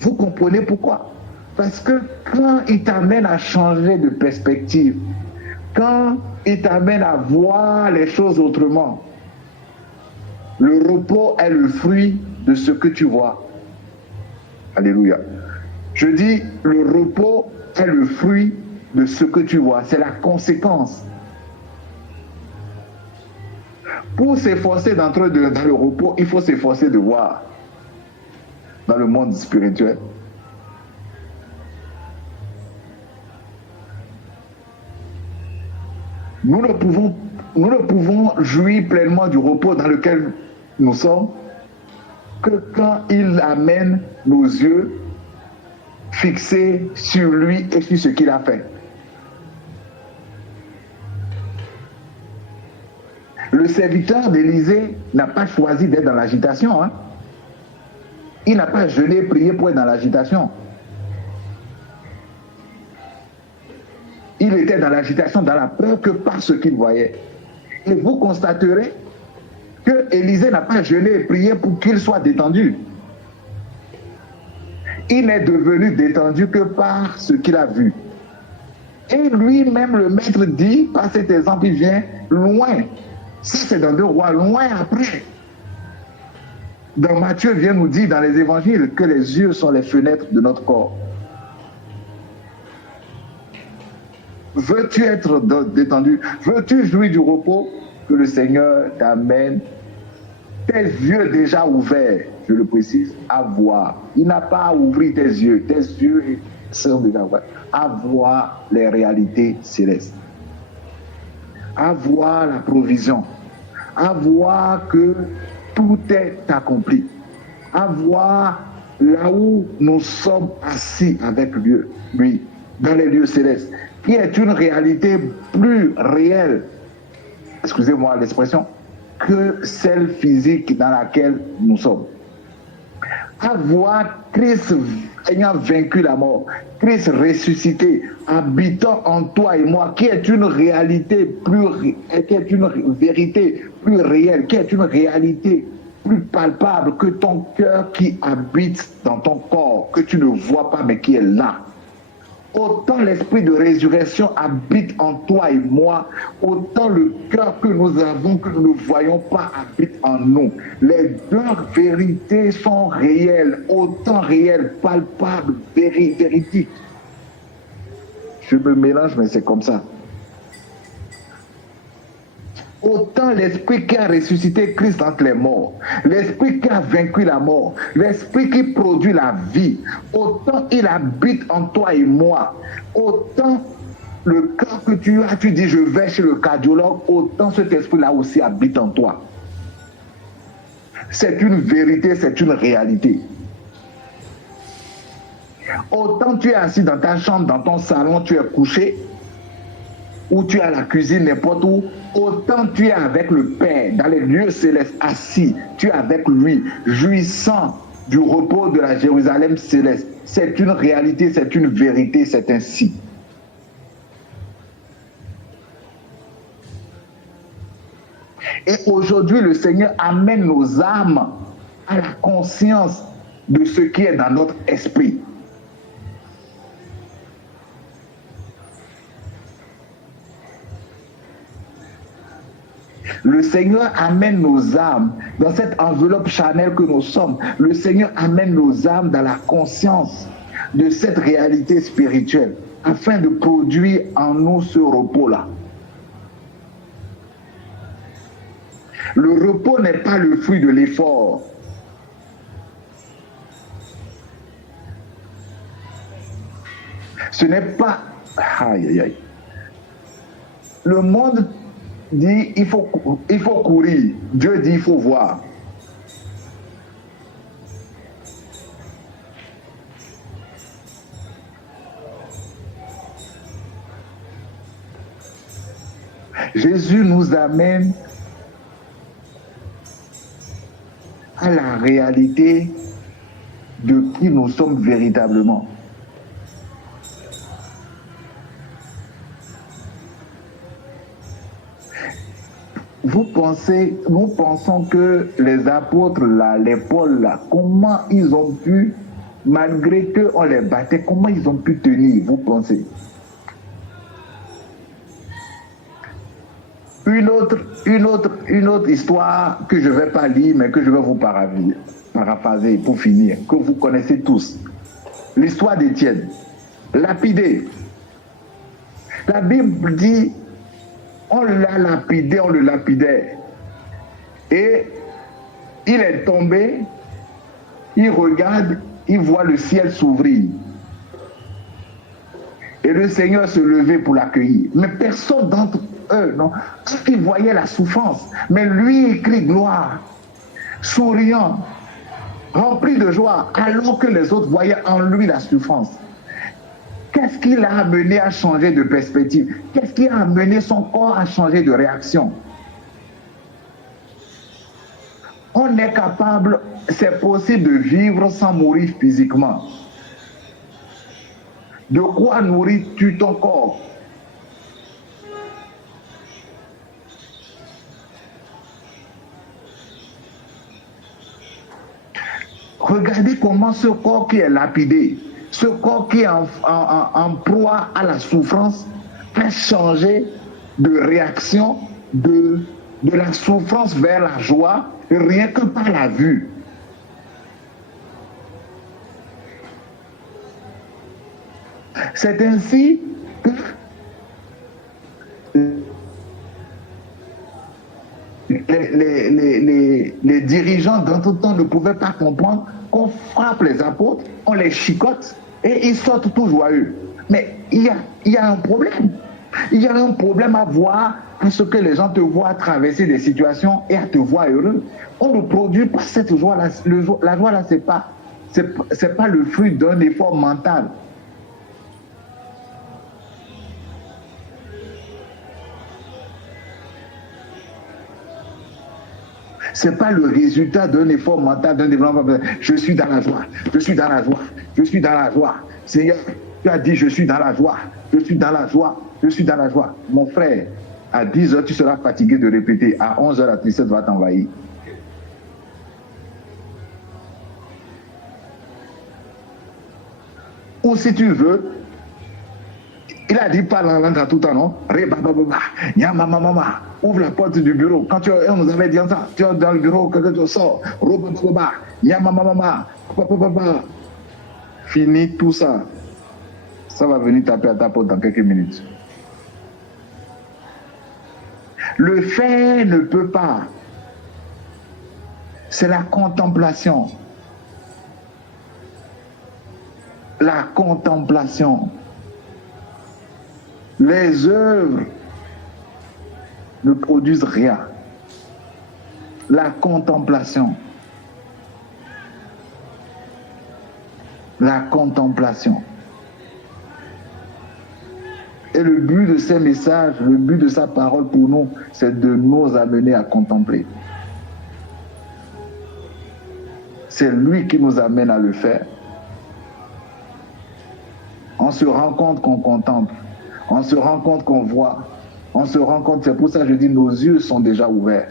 Vous comprenez pourquoi? Parce que quand il t'amène à changer de perspective, quand il t'amène à voir les choses autrement, le repos est le fruit de ce que tu vois. Alléluia. Je dis, le repos est le fruit de ce que tu vois. C'est la conséquence. Pour s'efforcer d'entrer dans le repos, il faut s'efforcer de voir dans le monde spirituel. Nous ne pouvons jouir pleinement du repos dans lequel nous sommes que quand il amène nos yeux fixés sur lui et sur ce qu'il a fait. Le serviteur d'Élisée n'a pas choisi d'être dans l'agitation. Hein? Il n'a pas jeûné et prié pour être dans l'agitation. Il était dans l'agitation, dans la peur que par ce qu'il voyait. Et vous constaterez que Élisée n'a pas jeûné et prié pour qu'il soit détendu. Il n'est devenu détendu que par ce qu'il a vu. Et lui-même, le maître dit, par cet exemple, il vient loin. Ça, c'est dans 2 Rois, loin après. Dans Matthieu vient nous dire dans les évangiles que les yeux sont les fenêtres de notre corps. Veux-tu être détendu? Veux-tu jouir du repos? Que le Seigneur t'amène tes yeux déjà ouverts, je le précise, à voir. Il n'a pas à ouvrir tes yeux sont déjà ouverts, à voir les réalités célestes, à voir la provision, à voir que tout est accompli, à voir là où nous sommes assis avec lui, dans les lieux célestes, qui est une réalité plus réelle, excusez-moi l'expression, que celle physique dans laquelle nous sommes. À voir Christ ayant vaincu la mort, Christ ressuscité, habitant en toi et moi, qui est une réalité qui est une vérité plus réelle, qui est une réalité plus palpable que ton cœur qui habite dans ton corps, que tu ne vois pas mais qui est là. Autant l'esprit de résurrection habite en toi et moi, autant le cœur que nous avons, que nous ne voyons pas, habite en nous. Les deux vérités sont réelles, autant réelles, palpables, véridiques. Je me mélange, mais c'est comme ça. Autant l'esprit qui a ressuscité Christ entre les morts, l'esprit qui a vaincu la mort, l'esprit qui produit la vie, autant il habite en toi et moi, autant le cœur que tu as, tu dis je vais chez le cardiologue, autant cet esprit-là aussi habite en toi. C'est une vérité, c'est une réalité. Autant tu es assis dans ta chambre, dans ton salon, tu es couché, ou tu es à la cuisine, n'importe où, autant tu es avec le Père, dans les lieux célestes, assis, tu es avec lui, jouissant du repos de la Jérusalem céleste. C'est une réalité, c'est une vérité, c'est ainsi. Et aujourd'hui, le Seigneur amène nos âmes à la conscience de ce qui est dans notre esprit. Le Seigneur amène nos âmes dans cette enveloppe charnelle que nous sommes. Le Seigneur amène nos âmes dans la conscience de cette réalité spirituelle afin de produire en nous ce repos-là. Le repos n'est pas le fruit de l'effort. Ce n'est pas... Aïe, aïe, aïe. Le monde dit il faut courir. Dieu dit il faut voir. Jésus nous amène à la réalité de qui nous sommes véritablement. Nous pensons que les apôtres, là, les Paul, là, comment ils ont pu, malgré qu'on les battait, comment ils ont pu tenir, vous pensez? Une autre histoire que je ne vais pas lire, mais que je vais vous paraphraser pour finir, que vous connaissez tous. L'histoire d'Étienne, lapidé. La Bible dit, on l'a lapidé, on le lapidait. Et il est tombé, il regarde, il voit le ciel s'ouvrir. Et le Seigneur se levait pour l'accueillir. Mais personne d'entre eux, non, ils voyaient la souffrance. Mais lui, il crie gloire, souriant, rempli de joie, alors que les autres voyaient en lui la souffrance. Qu'est-ce qui l'a amené à changer de perspective? Qu'est-ce qui a amené son corps à changer de réaction? On est capable, c'est possible de vivre sans mourir physiquement. De quoi nourris-tu ton corps? Regardez comment ce corps qui est lapidé, ce corps qui est en proie à la souffrance, a changé de réaction de la souffrance vers la joie, rien que par la vue. C'est ainsi que les dirigeants dans tout temps ne pouvaient pas comprendre qu'on frappe les apôtres, on les chicote et ils sortent tout joyeux. Mais il y a un problème. Il y a un problème à voir parce que les gens te voient traverser des situations et à te voir heureux. On ne produit pas cette joie-là. La joie-là, c'est pas le fruit d'un effort mental. Ce n'est pas le résultat d'un effort mental, d'un développement. Je suis dans la joie, je suis dans la joie, je suis dans la joie. Seigneur, tu as dit, je suis dans la joie, je suis dans la joie, je suis dans la joie. Mon frère, à 10 heures, tu seras fatigué de répéter. À 11 heures, la tristesse va t'envahir. Ou si tu veux, il a dit pas la langue à tout temps, non? Ouvre la porte du bureau. Quand on nous avait dit ça, tu es dans le bureau, quelqu'un te sort. Fini tout ça. Ça va venir taper à ta porte dans quelques minutes. Le faire ne peut pas. C'est la contemplation. La contemplation. Les œuvres ne produisent rien. La contemplation. La contemplation. Et le but de ces messages, le but de sa parole pour nous, c'est de nous amener à contempler. C'est lui qui nous amène à le faire. On se rend compte qu'on contemple. On se rend compte qu'on voit. On se rend compte, c'est pour ça que je dis, nos yeux sont déjà ouverts.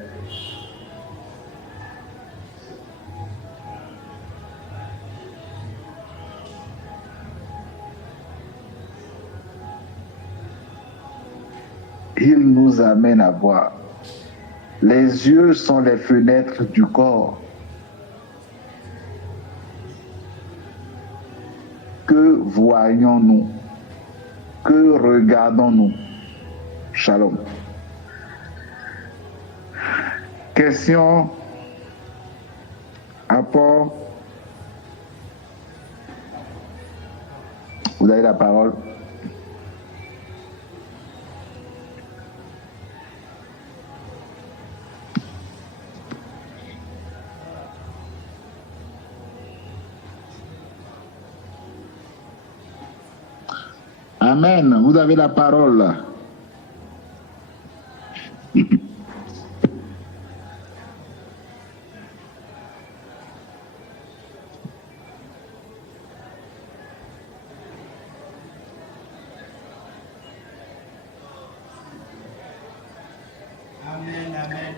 Il nous amène à voir. Les yeux sont les fenêtres du corps. Que voyons-nous? Que regardons-nous? Shalom. Question, apport. Vous avez la parole. Amen. Vous avez la parole. Amen, amen.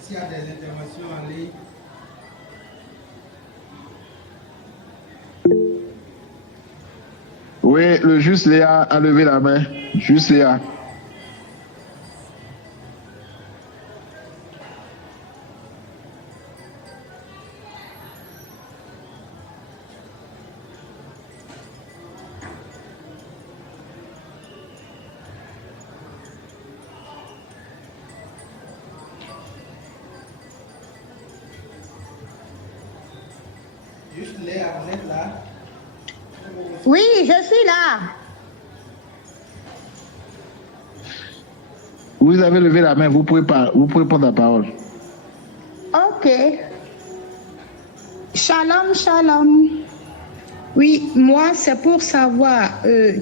S'il y a des interventions en ligne. Oui, le juste Léa a levé la main. Juste Léa. Juste Léa, vous êtes là? Oui, je suis là. Vous avez levé la main, vous pouvez prendre la parole. Ok. Shalom, shalom. Oui, moi, c'est pour savoir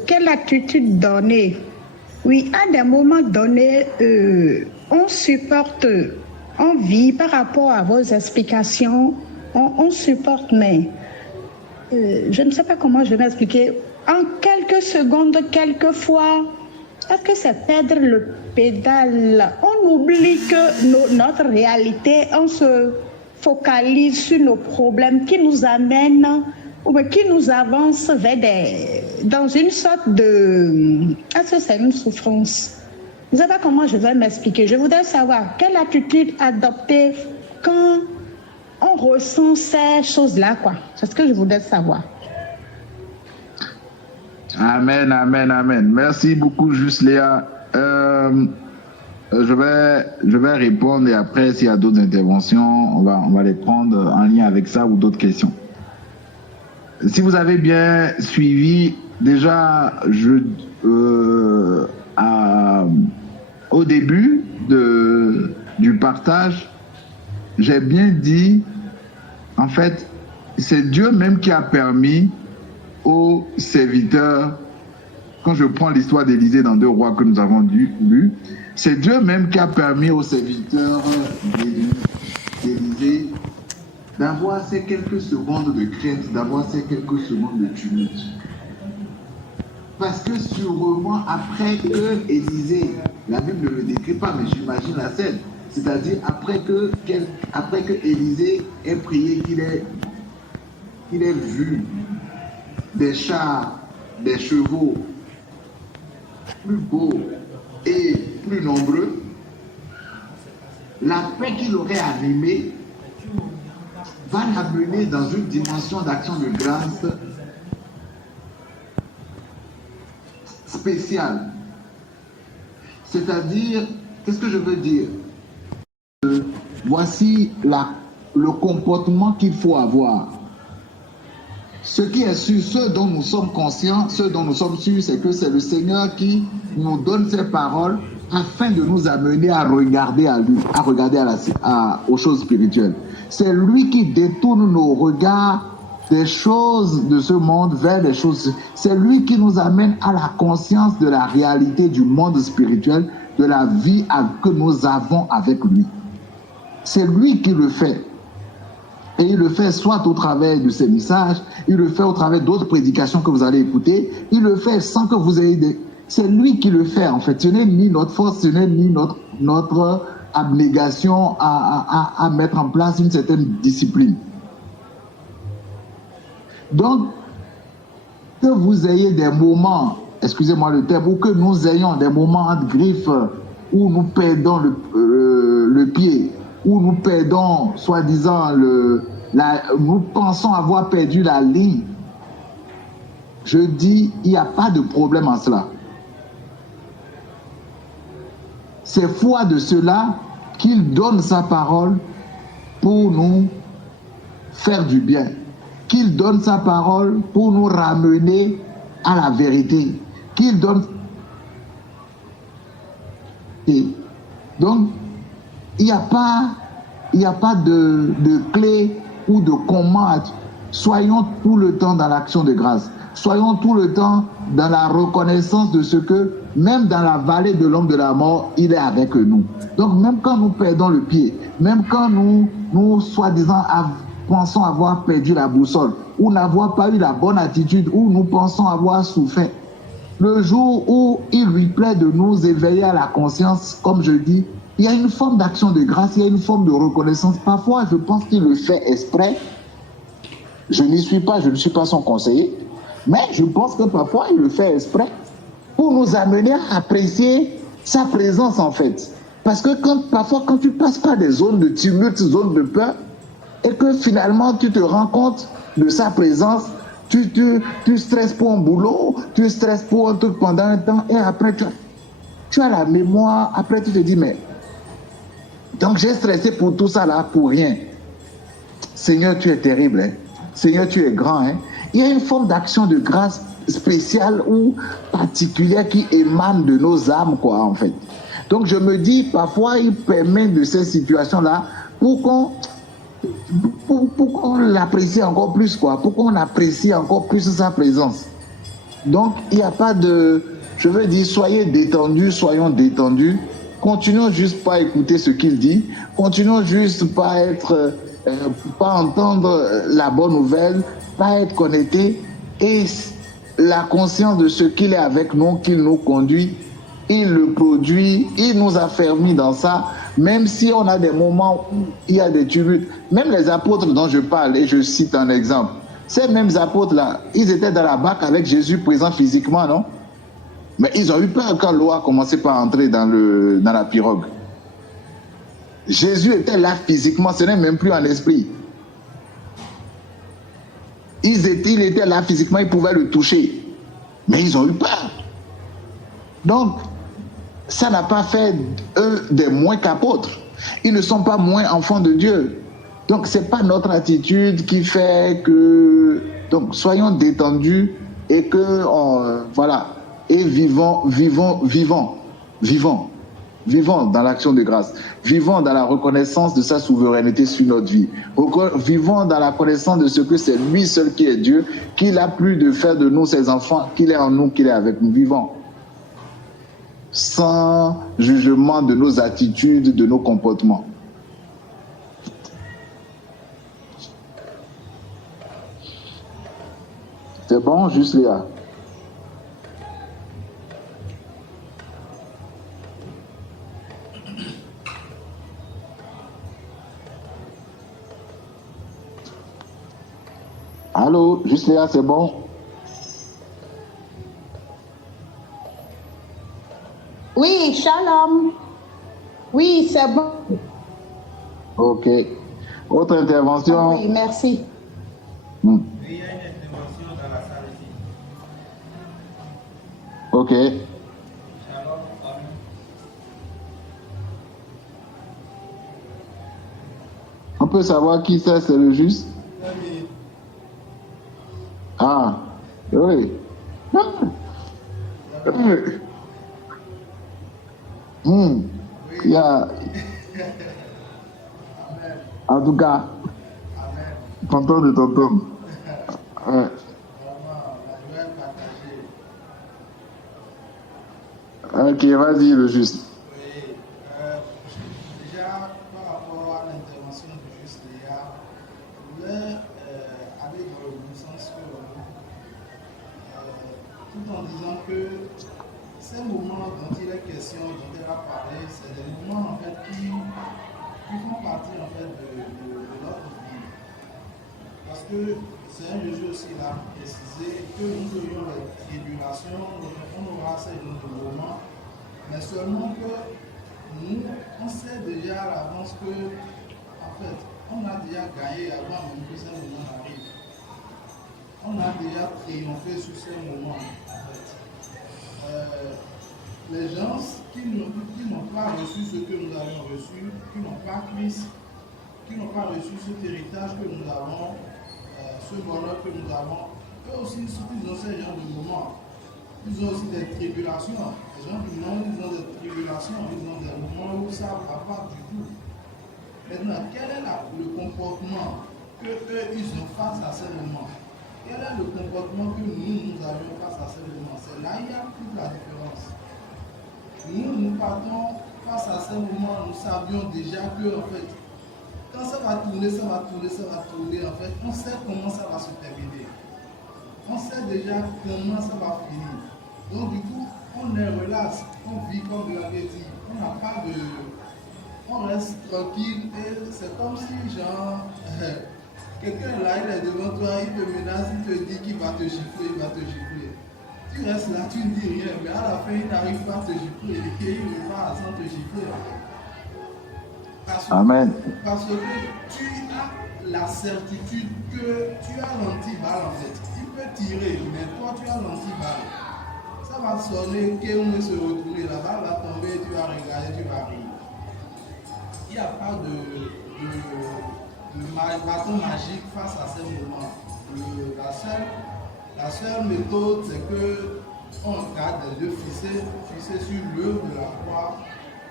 quelle attitude donner. Oui, à des moments donnés, on supporte, on vit par rapport à vos explications, on supporte, mais je ne sais pas comment je vais expliquer. En quelques secondes, quelquefois, est-ce que c'est perdre le pédale? On oublie que notre réalité, on se focalise sur nos problèmes qui nous amènent ou qui nous avancent dans une sorte de... Est-ce que c'est une souffrance? Je ne sais pas comment je vais m'expliquer. Je voudrais savoir quelle attitude adopter quand on ressent ces choses-là, quoi. C'est ce que je voudrais savoir. Amen, amen, amen. Merci beaucoup, juste Léa. Je vais répondre et après, s'il y a d'autres interventions, on va les prendre en lien avec ça ou d'autres questions. Si vous avez bien suivi, déjà, au début du partage, j'ai bien dit, en fait, c'est Dieu même qui a permis aux serviteurs, quand je prends l'histoire d'Élisée dans 2 Rois que nous avons lu, c'est Dieu même qui a permis aux serviteurs d'Élisée d'avoir ces quelques secondes de crainte, d'avoir ces quelques secondes de tumulte. Parce que sûrement après que Élisée, la Bible ne le décrit pas, mais j'imagine la scène, c'est-à-dire après que Élisée ait prié, qu'il ait vu des chars, des chevaux plus beaux et plus nombreux, la paix qu'il aurait animée va l'amener dans une dimension d'action de grâce spéciale. C'est-à-dire, qu'est-ce que je veux dire? Voici le comportement qu'il faut avoir. Ce qui est sûr, ce dont nous sommes conscients, ce dont nous sommes sûrs, c'est que c'est le Seigneur qui nous donne ses paroles afin de nous amener à regarder à lui, à regarder aux choses spirituelles. C'est lui qui détourne nos regards des choses de ce monde vers des choses. C'est lui qui nous amène à la conscience de la réalité du monde spirituel, de la vie que nous avons avec lui. C'est lui qui le fait. Et il le fait soit au travers de ses messages, il le fait au travers d'autres prédications que vous allez écouter, il le fait sans que vous ayez des... C'est lui qui le fait en fait. Ce n'est ni notre force, ce n'est ni notre abnégation à mettre en place une certaine discipline. Donc, que vous ayez des moments, excusez-moi le terme, ou que nous ayons des moments entre griffes où nous perdons le pied, où nous perdons, soi-disant, nous pensons avoir perdu la ligne, je dis, il n'y a pas de problème en cela. C'est foi de cela qu'il donne sa parole pour nous faire du bien, qu'il donne sa parole pour nous ramener à la vérité, qu'il donne... Et donc, il n'y a pas de clé ou de comment. Soyons tout le temps dans l'action de grâce. Soyons tout le temps dans la reconnaissance de ce que, même dans la vallée de l'ombre de la mort, il est avec nous. Donc, même quand nous perdons le pied, même quand nous soi-disant, pensons avoir perdu la boussole, ou n'avoir pas eu la bonne attitude, ou nous pensons avoir souffert, le jour où il lui plaît de nous éveiller à la conscience, comme je dis, il y a une forme d'action de grâce, il y a une forme de reconnaissance. Parfois, je pense qu'il le fait exprès. Je n'y suis pas, je ne suis pas son conseiller. Mais je pense que parfois, il le fait exprès pour nous amener à apprécier sa présence, en fait. Parce que parfois, quand tu passes par des zones de tumulte, zones de peur, et que finalement, tu te rends compte de sa présence, tu stresses pour un boulot, tu stresses pour un truc pendant un temps, et après, tu as la mémoire, après tu te dis, mais donc j'ai stressé pour tout ça là, pour rien. Seigneur, tu es terrible, hein? Seigneur, tu es grand, hein? Il y a une forme d'action de grâce spéciale ou particulière qui émane de nos âmes, quoi, en fait. Donc je me dis, parfois, il permet de ces situations-là pour qu'on l'apprécie encore plus, quoi, pour qu'on apprécie encore plus sa présence. Donc, il n'y a pas de... Je veux dire, soyez détendus, soyons détendus. Continuons juste pas écouter ce qu'il dit. Continuons juste pas entendre la bonne nouvelle, pas être connectés. Et la conscience de ce qu'il est avec nous, qu'il nous conduit, il le produit, il nous a fermis dans ça. Même si on a des moments où il y a des tumultes. Même les apôtres dont je parle, et je cite un exemple. Ces mêmes apôtres-là, ils étaient dans la barque avec Jésus présent physiquement, non? Mais ils ont eu peur quand l'eau a commencé par entrer dans la pirogue. Jésus était là physiquement, ce n'est même plus en esprit. Il était là physiquement, ils pouvaient le toucher. Mais ils ont eu peur. Donc, ça n'a pas fait eux des moins qu'apôtres. Ils ne sont pas moins enfants de Dieu. Donc, ce n'est pas notre attitude qui fait que... Donc, soyons détendus et que, voilà, et vivons dans l'action de grâce. Vivons dans la reconnaissance de sa souveraineté sur notre vie. Vivons dans la connaissance de ce que c'est lui seul qui est Dieu, qu'il a plu de faire de nous ses enfants, qu'il est en nous, qu'il est avec nous. Vivons sans jugement de nos attitudes, de nos comportements. C'est bon, juste Léa? Allô, juste Léa, c'est bon? Oui, shalom. Oui, c'est bon. Ok. Autre intervention? Oui, merci. Il y a une intervention dans la salle ici. Ok. Shalom, amen. On peut savoir qui c'est le juste? Oui. Ah, oui. Il y a... En tout cas, content de t'entendre. Ouais. Vraiment, la joie partagée. Ok, vas-y, le juste. Oui. Déjà, par rapport à l'intervention de Juste Léa, je voulais aller dans le sens que, tout en disant que ces moments dont il est question, dont elle a parlé, c'est des moments en fait qui font partie en fait de notre vie. Parce que c'est un jeu aussi là, précisé que nous aurions les tribulations, on aura ces genres de moments, mais seulement que nous, on sait déjà à l'avance que, en fait, on a déjà gagné avant même que ces moments arrivent. On a déjà triomphé sur ces moments, en fait. Les gens qui n'ont pas reçu ce que nous avons reçu, qui n'ont pas Christ, qui n'ont pas reçu cet héritage que nous avons, ce bonheur que nous avons, eux aussi, ils ont ce genre de moments. Ils ont aussi des tribulations. Les gens du monde, ils ont des tribulations, ils ont des moments où ça ne va pas du tout. Maintenant, quel est le comportement que eux, ils ont face à ces moments? Quel est le comportement que nous avions face à ces moments? C'est là qu'il y a toute la différence. Nous partons face à ces moments, nous savions déjà que, en fait, quand ça va tourner, ça va tourner, ça va tourner, en fait, on sait comment ça va se terminer. On sait déjà comment ça va finir. Donc, du coup, on est relax, on vit comme vous l'avez dit. On n'a pas de... On reste tranquille et c'est comme si, genre, quelqu'un là, il est devant toi, il te menace, il te dit qu'il va te gifler, il va te gifler. Tu restes là, tu ne dis rien, mais à la fin, il n'arrive pas à te gifler et il repart sans te gifler. Amen. Parce que tu as la certitude que tu as l'antiballe en fait. Il peut tirer, mais toi tu as l'antiballe. Ça va sonner, qu'on va se retourner, la balle va tomber, tu vas regarder, tu vas rire. Il n'y a pas de bâton magique face à ces moments. La seule méthode, c'est que on garde les yeux fixés sur l'œuvre de la croix.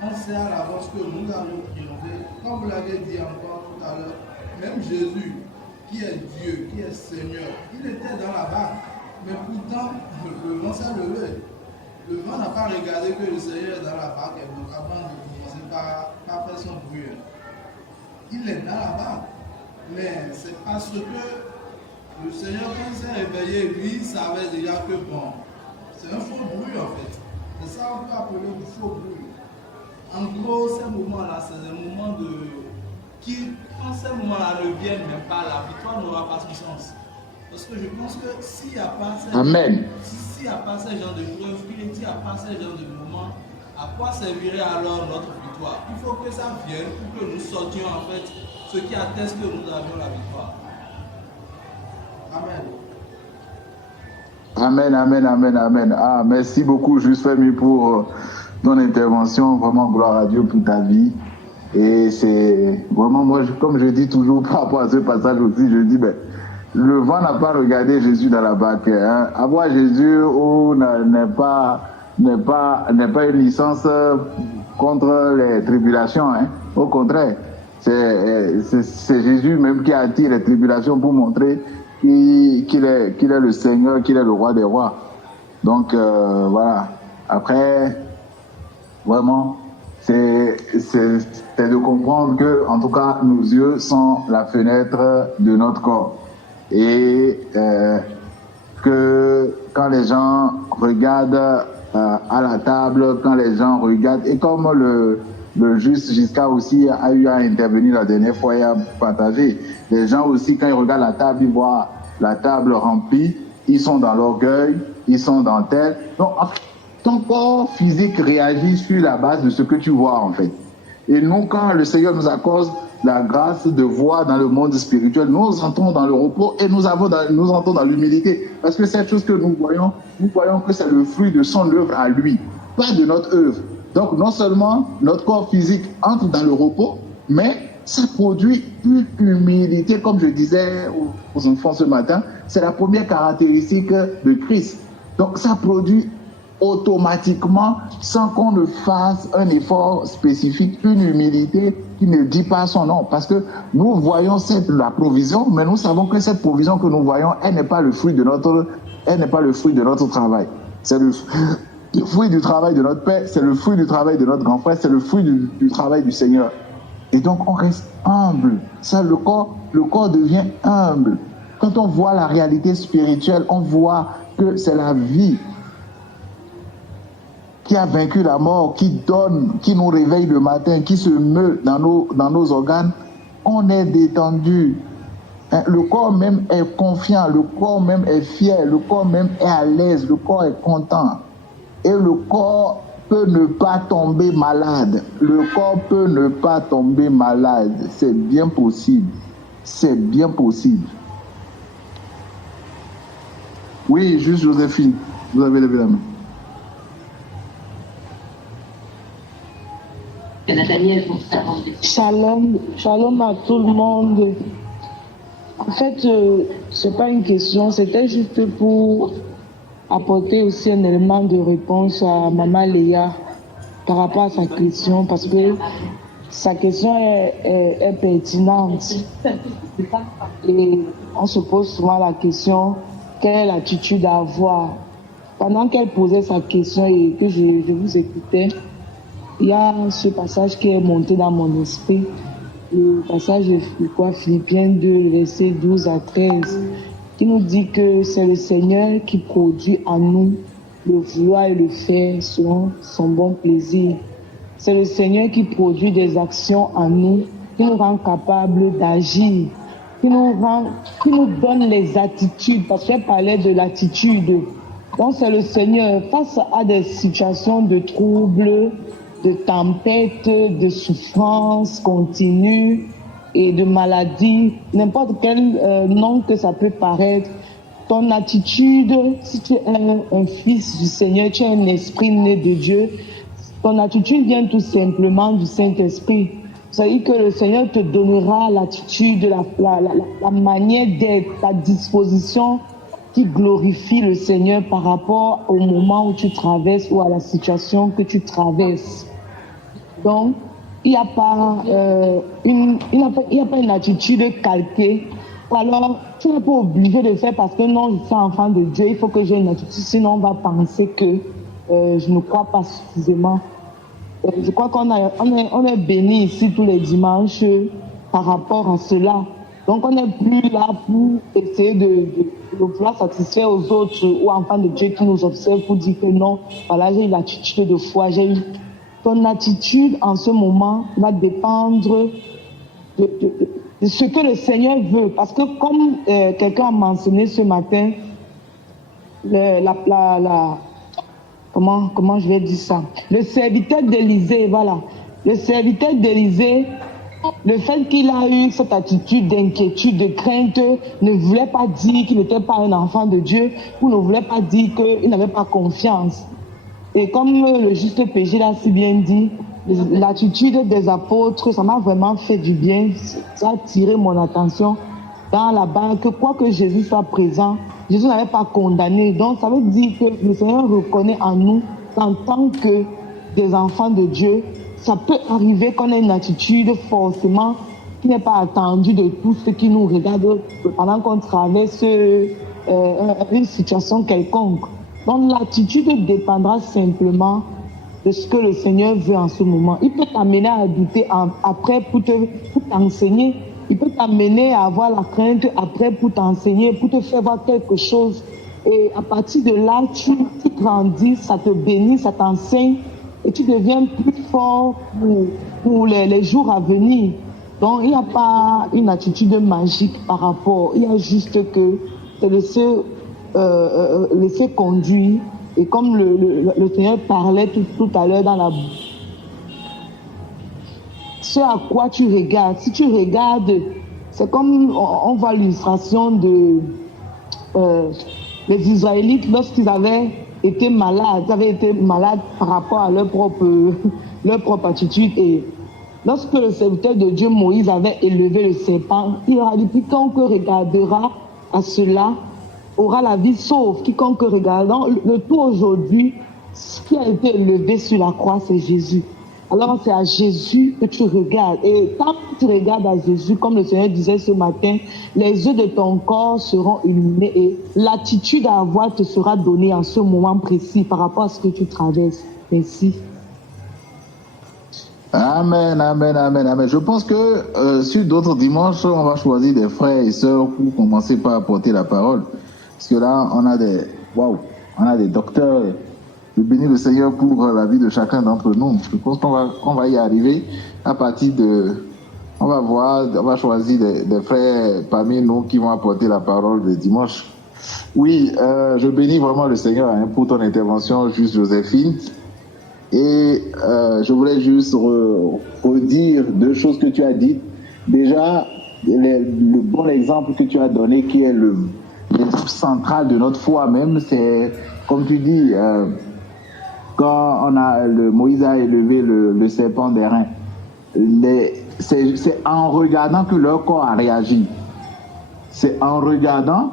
On sait à l'avance que nous allons triompher. Comme vous l'avez dit encore tout à l'heure, même Jésus, qui est Dieu, qui est Seigneur, il était dans la barque, mais pourtant, le vent s'est levé. Le vent n'a pas regardé que le Seigneur est dans la barque et donc avant de commencer par faire son bruit. Il est dans la barque, mais c'est parce que le Seigneur, quand il s'est réveillé, lui, il savait déjà que bon, c'est un faux bruit en fait. C'est ça qu'on peut appeler du faux bruit. En gros, ces moments-là, c'est des moments quand ces moments-là ne viennent même pas, la victoire n'aura pas son sens. Parce que je pense que s'il n'y a pas ces genres de preuves, s'il n'y a pas ces genres de moments, à quoi servirait alors notre victoire? Il faut que ça vienne pour que nous sortions en fait ce qui atteste que nous avions la victoire. Amen. Amen, amen, amen, amen. Ah, merci beaucoup, Juste Femi, pour ton intervention. Vraiment, gloire à Dieu pour ta vie. Et c'est vraiment, moi, comme je dis toujours par rapport à ce passage aussi, je dis, ben, le vent n'a pas regardé Jésus dans la barque. Hein. Avoir Jésus n'est pas une licence contre les tribulations. Hein. Au contraire, c'est Jésus même qui attire les tribulations pour montrer qu'il est le Seigneur, qu'il est le roi des rois. Donc, voilà. Après, vraiment, c'est de comprendre que, en tout cas, nos yeux sont la fenêtre de notre corps. Et que quand les gens regardent à la table, quand les gens regardent, et comme le juste Giscard aussi a eu à intervenir la dernière fois et à partager, les gens aussi, quand ils regardent la table, ils voient la table remplie, ils sont dans l'orgueil, ils sont dans tel. Donc, ton corps physique réagit sur la base de ce que tu vois, en fait. Et nous, quand le Seigneur nous accorde la grâce de voir dans le monde spirituel, nous entrons dans le repos et nous entrons dans l'humilité. Parce que cette chose que nous voyons que c'est le fruit de son œuvre à lui, pas de notre œuvre. Donc, non seulement notre corps physique entre dans le repos, mais ça produit une humilité, comme je disais aux enfants ce matin, c'est la première caractéristique de Christ. Donc, ça produit automatiquement, sans qu'on ne fasse un effort spécifique, une humilité qui ne dit pas son nom. Parce que nous voyons la provision, mais nous savons que cette provision que nous voyons, elle n'est pas le fruit de notre travail. C'est le fruit du travail de notre Père, c'est le fruit du travail de notre grand frère, c'est le fruit du travail du Seigneur. Et donc on reste humble. Ça, le corps devient humble. Quand on voit la réalité spirituelle, on voit que c'est la vie qui a vaincu la mort, qui donne, qui nous réveille le matin, qui se meut dans nos organes, on est détendu. Le corps même est confiant, le corps même est fier, le corps même est à l'aise, le corps est content. Et le corps peut ne pas tomber malade. Le corps peut ne pas tomber malade. C'est bien possible. C'est bien possible. Oui, juste Joséphine, vous avez levé la main. Shalom, shalom à tout le monde. En fait, c'est pas une question, c'était juste pour apporter aussi un élément de réponse à Maman Léa par rapport à sa question, parce que sa question est pertinente. Et on se pose souvent la question, quelle est l'attitude à avoir? Pendant qu'elle posait sa question et que je vous écoutais, il y a ce passage qui est monté dans mon esprit, le passage de Philippiens 2, versets 12 à 13, qui nous dit que c'est le Seigneur qui produit en nous le vouloir et le faire selon son bon plaisir. C'est le Seigneur qui produit des actions en nous, qui nous rend capables d'agir, qui nous donne les attitudes, parce qu'elle parlait de l'attitude. Donc c'est le Seigneur, face à des situations de troubles, de tempêtes, de souffrances continues et de maladies, n'importe quel nom que ça peut paraître, ton attitude, si tu es un fils du Seigneur, tu es un esprit né de Dieu, ton attitude vient tout simplement du Saint-Esprit. C'est-à-dire que le Seigneur te donnera l'attitude, la manière d'être, la disposition qui glorifie le Seigneur par rapport au moment où tu traverses ou à la situation que tu traverses. Donc, il n'y a pas une attitude calquée. Alors, tu n'es pas obligé de faire parce que non, je suis enfant de Dieu, il faut que j'ai une attitude, sinon on va penser que je ne crois pas suffisamment. Je crois qu'on est béni ici tous les dimanches par rapport à cela. Donc, on n'est plus là pour essayer de vouloir satisfaire aux autres ou enfants de Dieu qui nous observent pour dire que non, voilà, j'ai eu l'attitude de foi, j'ai eu. Ton attitude en ce moment va dépendre de ce que le Seigneur veut. Parce que comme quelqu'un a mentionné ce matin, comment je vais dire ça? Le serviteur d'Élysée, voilà. Le serviteur d'Élysée le fait qu'il a eu cette attitude d'inquiétude, de crainte, ne voulait pas dire qu'il n'était pas un enfant de Dieu, ou ne voulait pas dire qu'il n'avait pas confiance. Et comme le juste péché l'a si bien dit, l'attitude des apôtres, ça m'a vraiment fait du bien. Ça a attiré mon attention dans la base que quoi que Jésus soit présent, Jésus n'avait pas condamné. Donc ça veut dire que le Seigneur reconnaît en nous, en tant que des enfants de Dieu, ça peut arriver qu'on ait une attitude forcément qui n'est pas attendue de tous ceux qui nous regardent pendant qu'on traverse une situation quelconque. Donc l'attitude dépendra simplement de ce que le Seigneur veut en ce moment. Il peut t'amener à douter après pour t'enseigner. Il peut t'amener à avoir la crainte après pour t'enseigner, pour te faire voir quelque chose. Et à partir de là, tu grandis, ça te bénit, ça t'enseigne. Et tu deviens plus fort pour les jours à venir. Donc, il n'y a pas une attitude magique par rapport. Il y a juste que c'est laisser conduire. Et comme le Seigneur parlait tout à l'heure dans la... Ce à quoi tu regardes. Si tu regardes, c'est comme on voit l'illustration de les Israélites lorsqu'ils avaient été malades. Ils avaient été malades par rapport à leur propre attitude. Et lorsque le serviteur de Dieu, Moïse, avait élevé le serpent, il leur a dit, quiconque regardera à cela aura la vie sauve. Quiconque regardant, le tout aujourd'hui, ce qui a été élevé sur la croix, c'est Jésus. Alors c'est à Jésus que tu regardes. Et tant que tu regardes à Jésus, comme le Seigneur disait ce matin, les yeux de ton corps seront illuminés et l'attitude à avoir te sera donnée en ce moment précis par rapport à ce que tu traverses. Merci. Amen, amen, amen, amen. Je pense que sur d'autres dimanches, on va choisir des frères et sœurs pour commencer par apporter la parole. Parce que là, on a des docteurs. Je bénis le Seigneur pour la vie de chacun d'entre nous. Je pense qu'on va y arriver à partir de... On va choisir des frères parmi nous qui vont apporter la parole le dimanche. Oui, je bénis vraiment le Seigneur pour ton intervention, juste Joséphine. Et je voulais juste redire deux choses que tu as dites. Déjà, le bon exemple que tu as donné, qui est l'exemple central de notre foi même, c'est, comme tu dis, quand Moïse a élevé le serpent d'airain, c'est en regardant que leur corps a réagi. C'est en regardant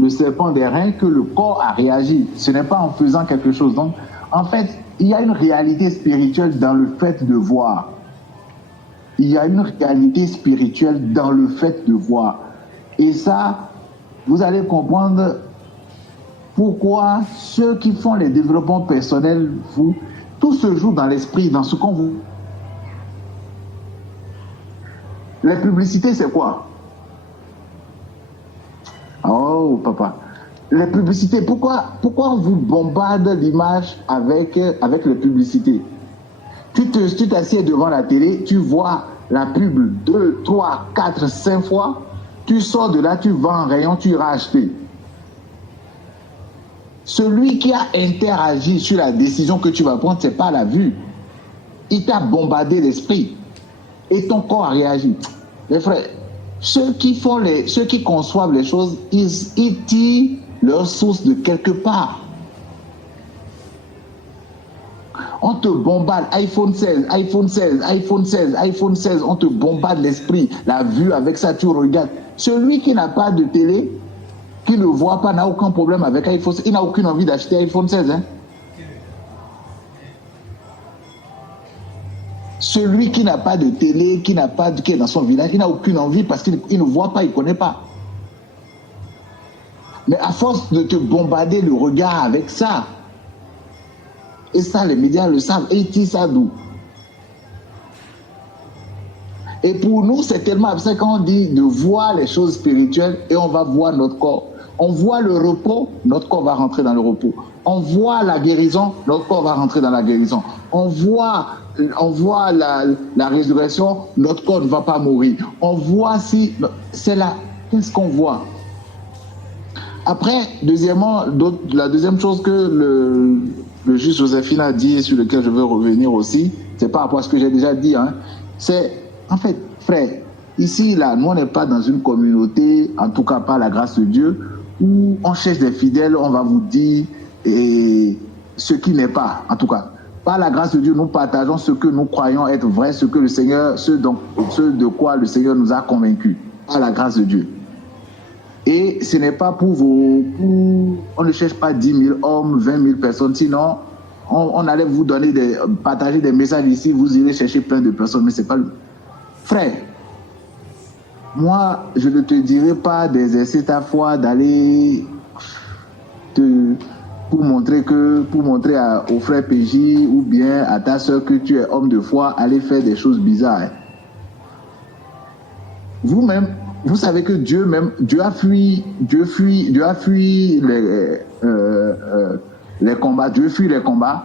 le serpent d'airain que le corps a réagi. Ce n'est pas en faisant quelque chose. Donc, en fait, il y a une réalité spirituelle dans le fait de voir. Il y a une réalité spirituelle dans le fait de voir. Et ça, vous allez comprendre pourquoi ceux qui font les développements personnels, tout se joue dans l'esprit, dans ce qu'on vous... Les publicités, c'est quoi? Oh, papa. Les publicités, pourquoi on vous bombarde l'image avec les publicités? Tu t'assieds devant la télé, tu vois la pub 2, 3, 4, 5 fois, tu sors de là, tu vas en rayon, tu iras acheter. Celui qui a interagi sur la décision que tu vas prendre, c'est pas la vue. Il t'a bombardé l'esprit et ton corps a réagi. Les frères, ceux qui conçoivent les choses, ils tirent leur source de quelque part. On te bombarde, iPhone 16, iPhone 16, iPhone 16, iPhone 16, on te bombarde l'esprit, la vue, avec ça tu regardes. Celui qui n'a pas de télé, qui ne voit pas, n'a aucun problème avec iPhone 16, il n'a aucune envie d'acheter iPhone 16. Hein? Celui qui n'a pas de télé, qui est dans son village, il n'a aucune envie parce qu'il ne voit pas, il ne connaît pas. Mais à force de te bombarder le regard avec ça, et ça les médias le savent, et ils tirent ça d'où? Et pour nous, c'est tellement abstrait quand on dit de voir les choses spirituelles et on va voir notre corps. On voit le repos, notre corps va rentrer dans le repos. On voit la guérison, notre corps va rentrer dans la guérison. On voit la résurrection, notre corps ne va pas mourir. On voit si... C'est là, qu'est-ce qu'on voit? Après, deuxièmement, la deuxième chose que le juge Joséphine a dit et sur lequel je veux revenir aussi, c'est par rapport à ce que j'ai déjà dit, hein, c'est En fait, frère, ici, là, nous, on n'est pas dans une communauté, en tout cas par la grâce de Dieu, où on cherche des fidèles, on va vous dire ce qui n'est pas, en tout cas. Par la grâce de Dieu, nous partageons ce que nous croyons être vrai, ce que le Seigneur, ce de quoi le Seigneur nous a convaincus, par la grâce de Dieu. Et ce n'est pas pour on ne cherche pas 10 000 hommes, 20 000 personnes, sinon on allait vous donner partager des messages ici, vous irez chercher plein de personnes, mais c'est pas le... Frère, moi, je ne te dirai pas d'exercer ta foi, d'aller pour montrer au frère PJ ou bien à ta soeur que tu es homme de foi, aller faire des choses bizarres. Vous-même, vous savez que Dieu a fui les combats. Dieu fuit les combats.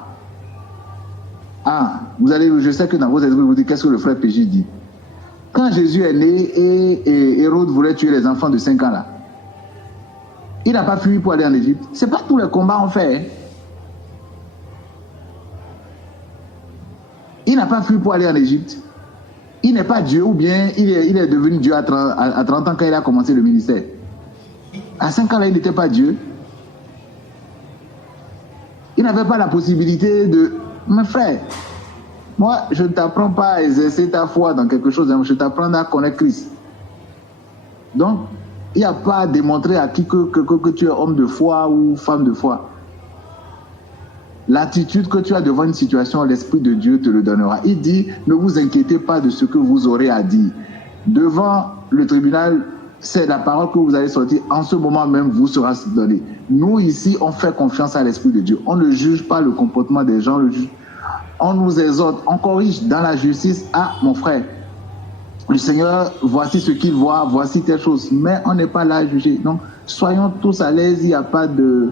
Ah, je sais que dans vos esprits, vous dites qu'est-ce que le frère PJ dit. Quand Jésus est né et Hérode voulait tuer les enfants de 5 ans là, il n'a pas fui pour aller en Égypte. C'est pas tous les combats en fait. Hein. Il n'a pas fui pour aller en Égypte. Il n'est pas Dieu ou bien il est devenu Dieu à 30 ans quand il a commencé le ministère. À 5 ans là, il n'était pas Dieu. Il n'avait pas la possibilité de... Mes frères, moi, je ne t'apprends pas à exercer ta foi dans quelque chose, je t'apprends à connaître Christ. Donc, il n'y a pas à démontrer à qui que tu es homme de foi ou femme de foi. L'attitude que tu as devant une situation, l'Esprit de Dieu te le donnera. Il dit, ne vous inquiétez pas de ce que vous aurez à dire. Devant le tribunal, c'est la parole que vous allez sortir. En ce moment même, vous sera donné. Nous, ici, on fait confiance à l'Esprit de Dieu. On ne juge pas le comportement des gens, on nous exhorte, on corrige dans la justice. Ah, mon frère, le Seigneur, voici ce qu'il voit, voici telle chose. Mais on n'est pas là à juger. Donc, soyons tous à l'aise, il n'y a pas de...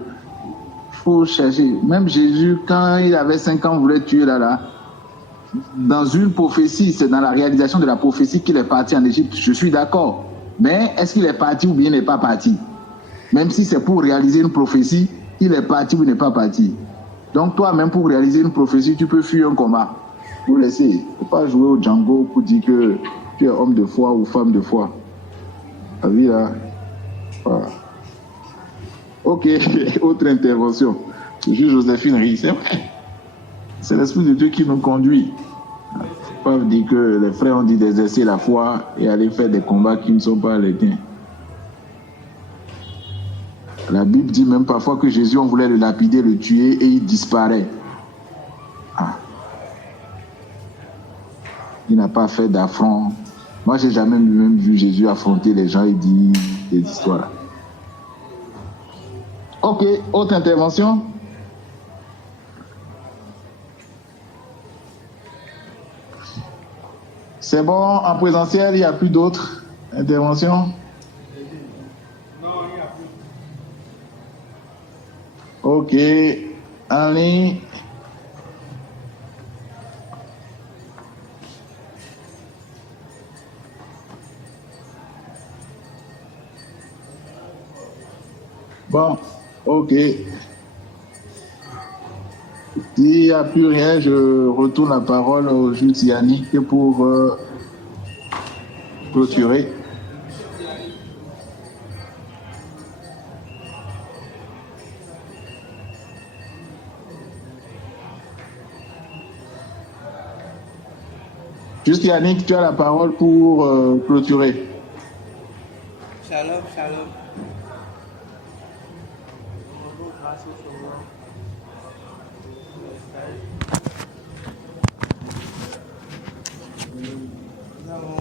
faut chercher. Même Jésus, quand il avait 5 ans, voulait tuer là. Dans une prophétie, c'est dans la réalisation de la prophétie qu'il est parti en Égypte. Je suis d'accord. Mais est-ce qu'il est parti ou bien il n'est pas parti? Même si c'est pour réaliser une prophétie, il est parti ou il n'est pas parti. Donc toi, même pour réaliser une prophétie, tu peux fuir un combat. Vous laissez. Il ne faut pas jouer au Django pour dire que tu es homme de foi ou femme de foi. La vie là. Voilà. Ok, autre intervention. Le juge Joséphine rit, c'est vrai. C'est l'Esprit de Dieu qui nous conduit. Il ne faut pas dire que les frères ont dit d'exercer la foi et aller faire des combats qui ne sont pas les tiens. La Bible dit même parfois que Jésus, on voulait le lapider, le tuer et il disparaît. Ah. Il n'a pas fait d'affront. Moi, je n'ai jamais même vu Jésus affronter les gens et dire des histoires. Ok, autre intervention. C'est bon, en présentiel, il n'y a plus d'autres interventions. Ok, en ligne. Bon, ok. S'il n'y a plus rien, je retourne la parole au juge Yannick pour clôturer. Juste Yannick, tu as la parole pour clôturer. Shalom, shalom. Grâce au Seigneur.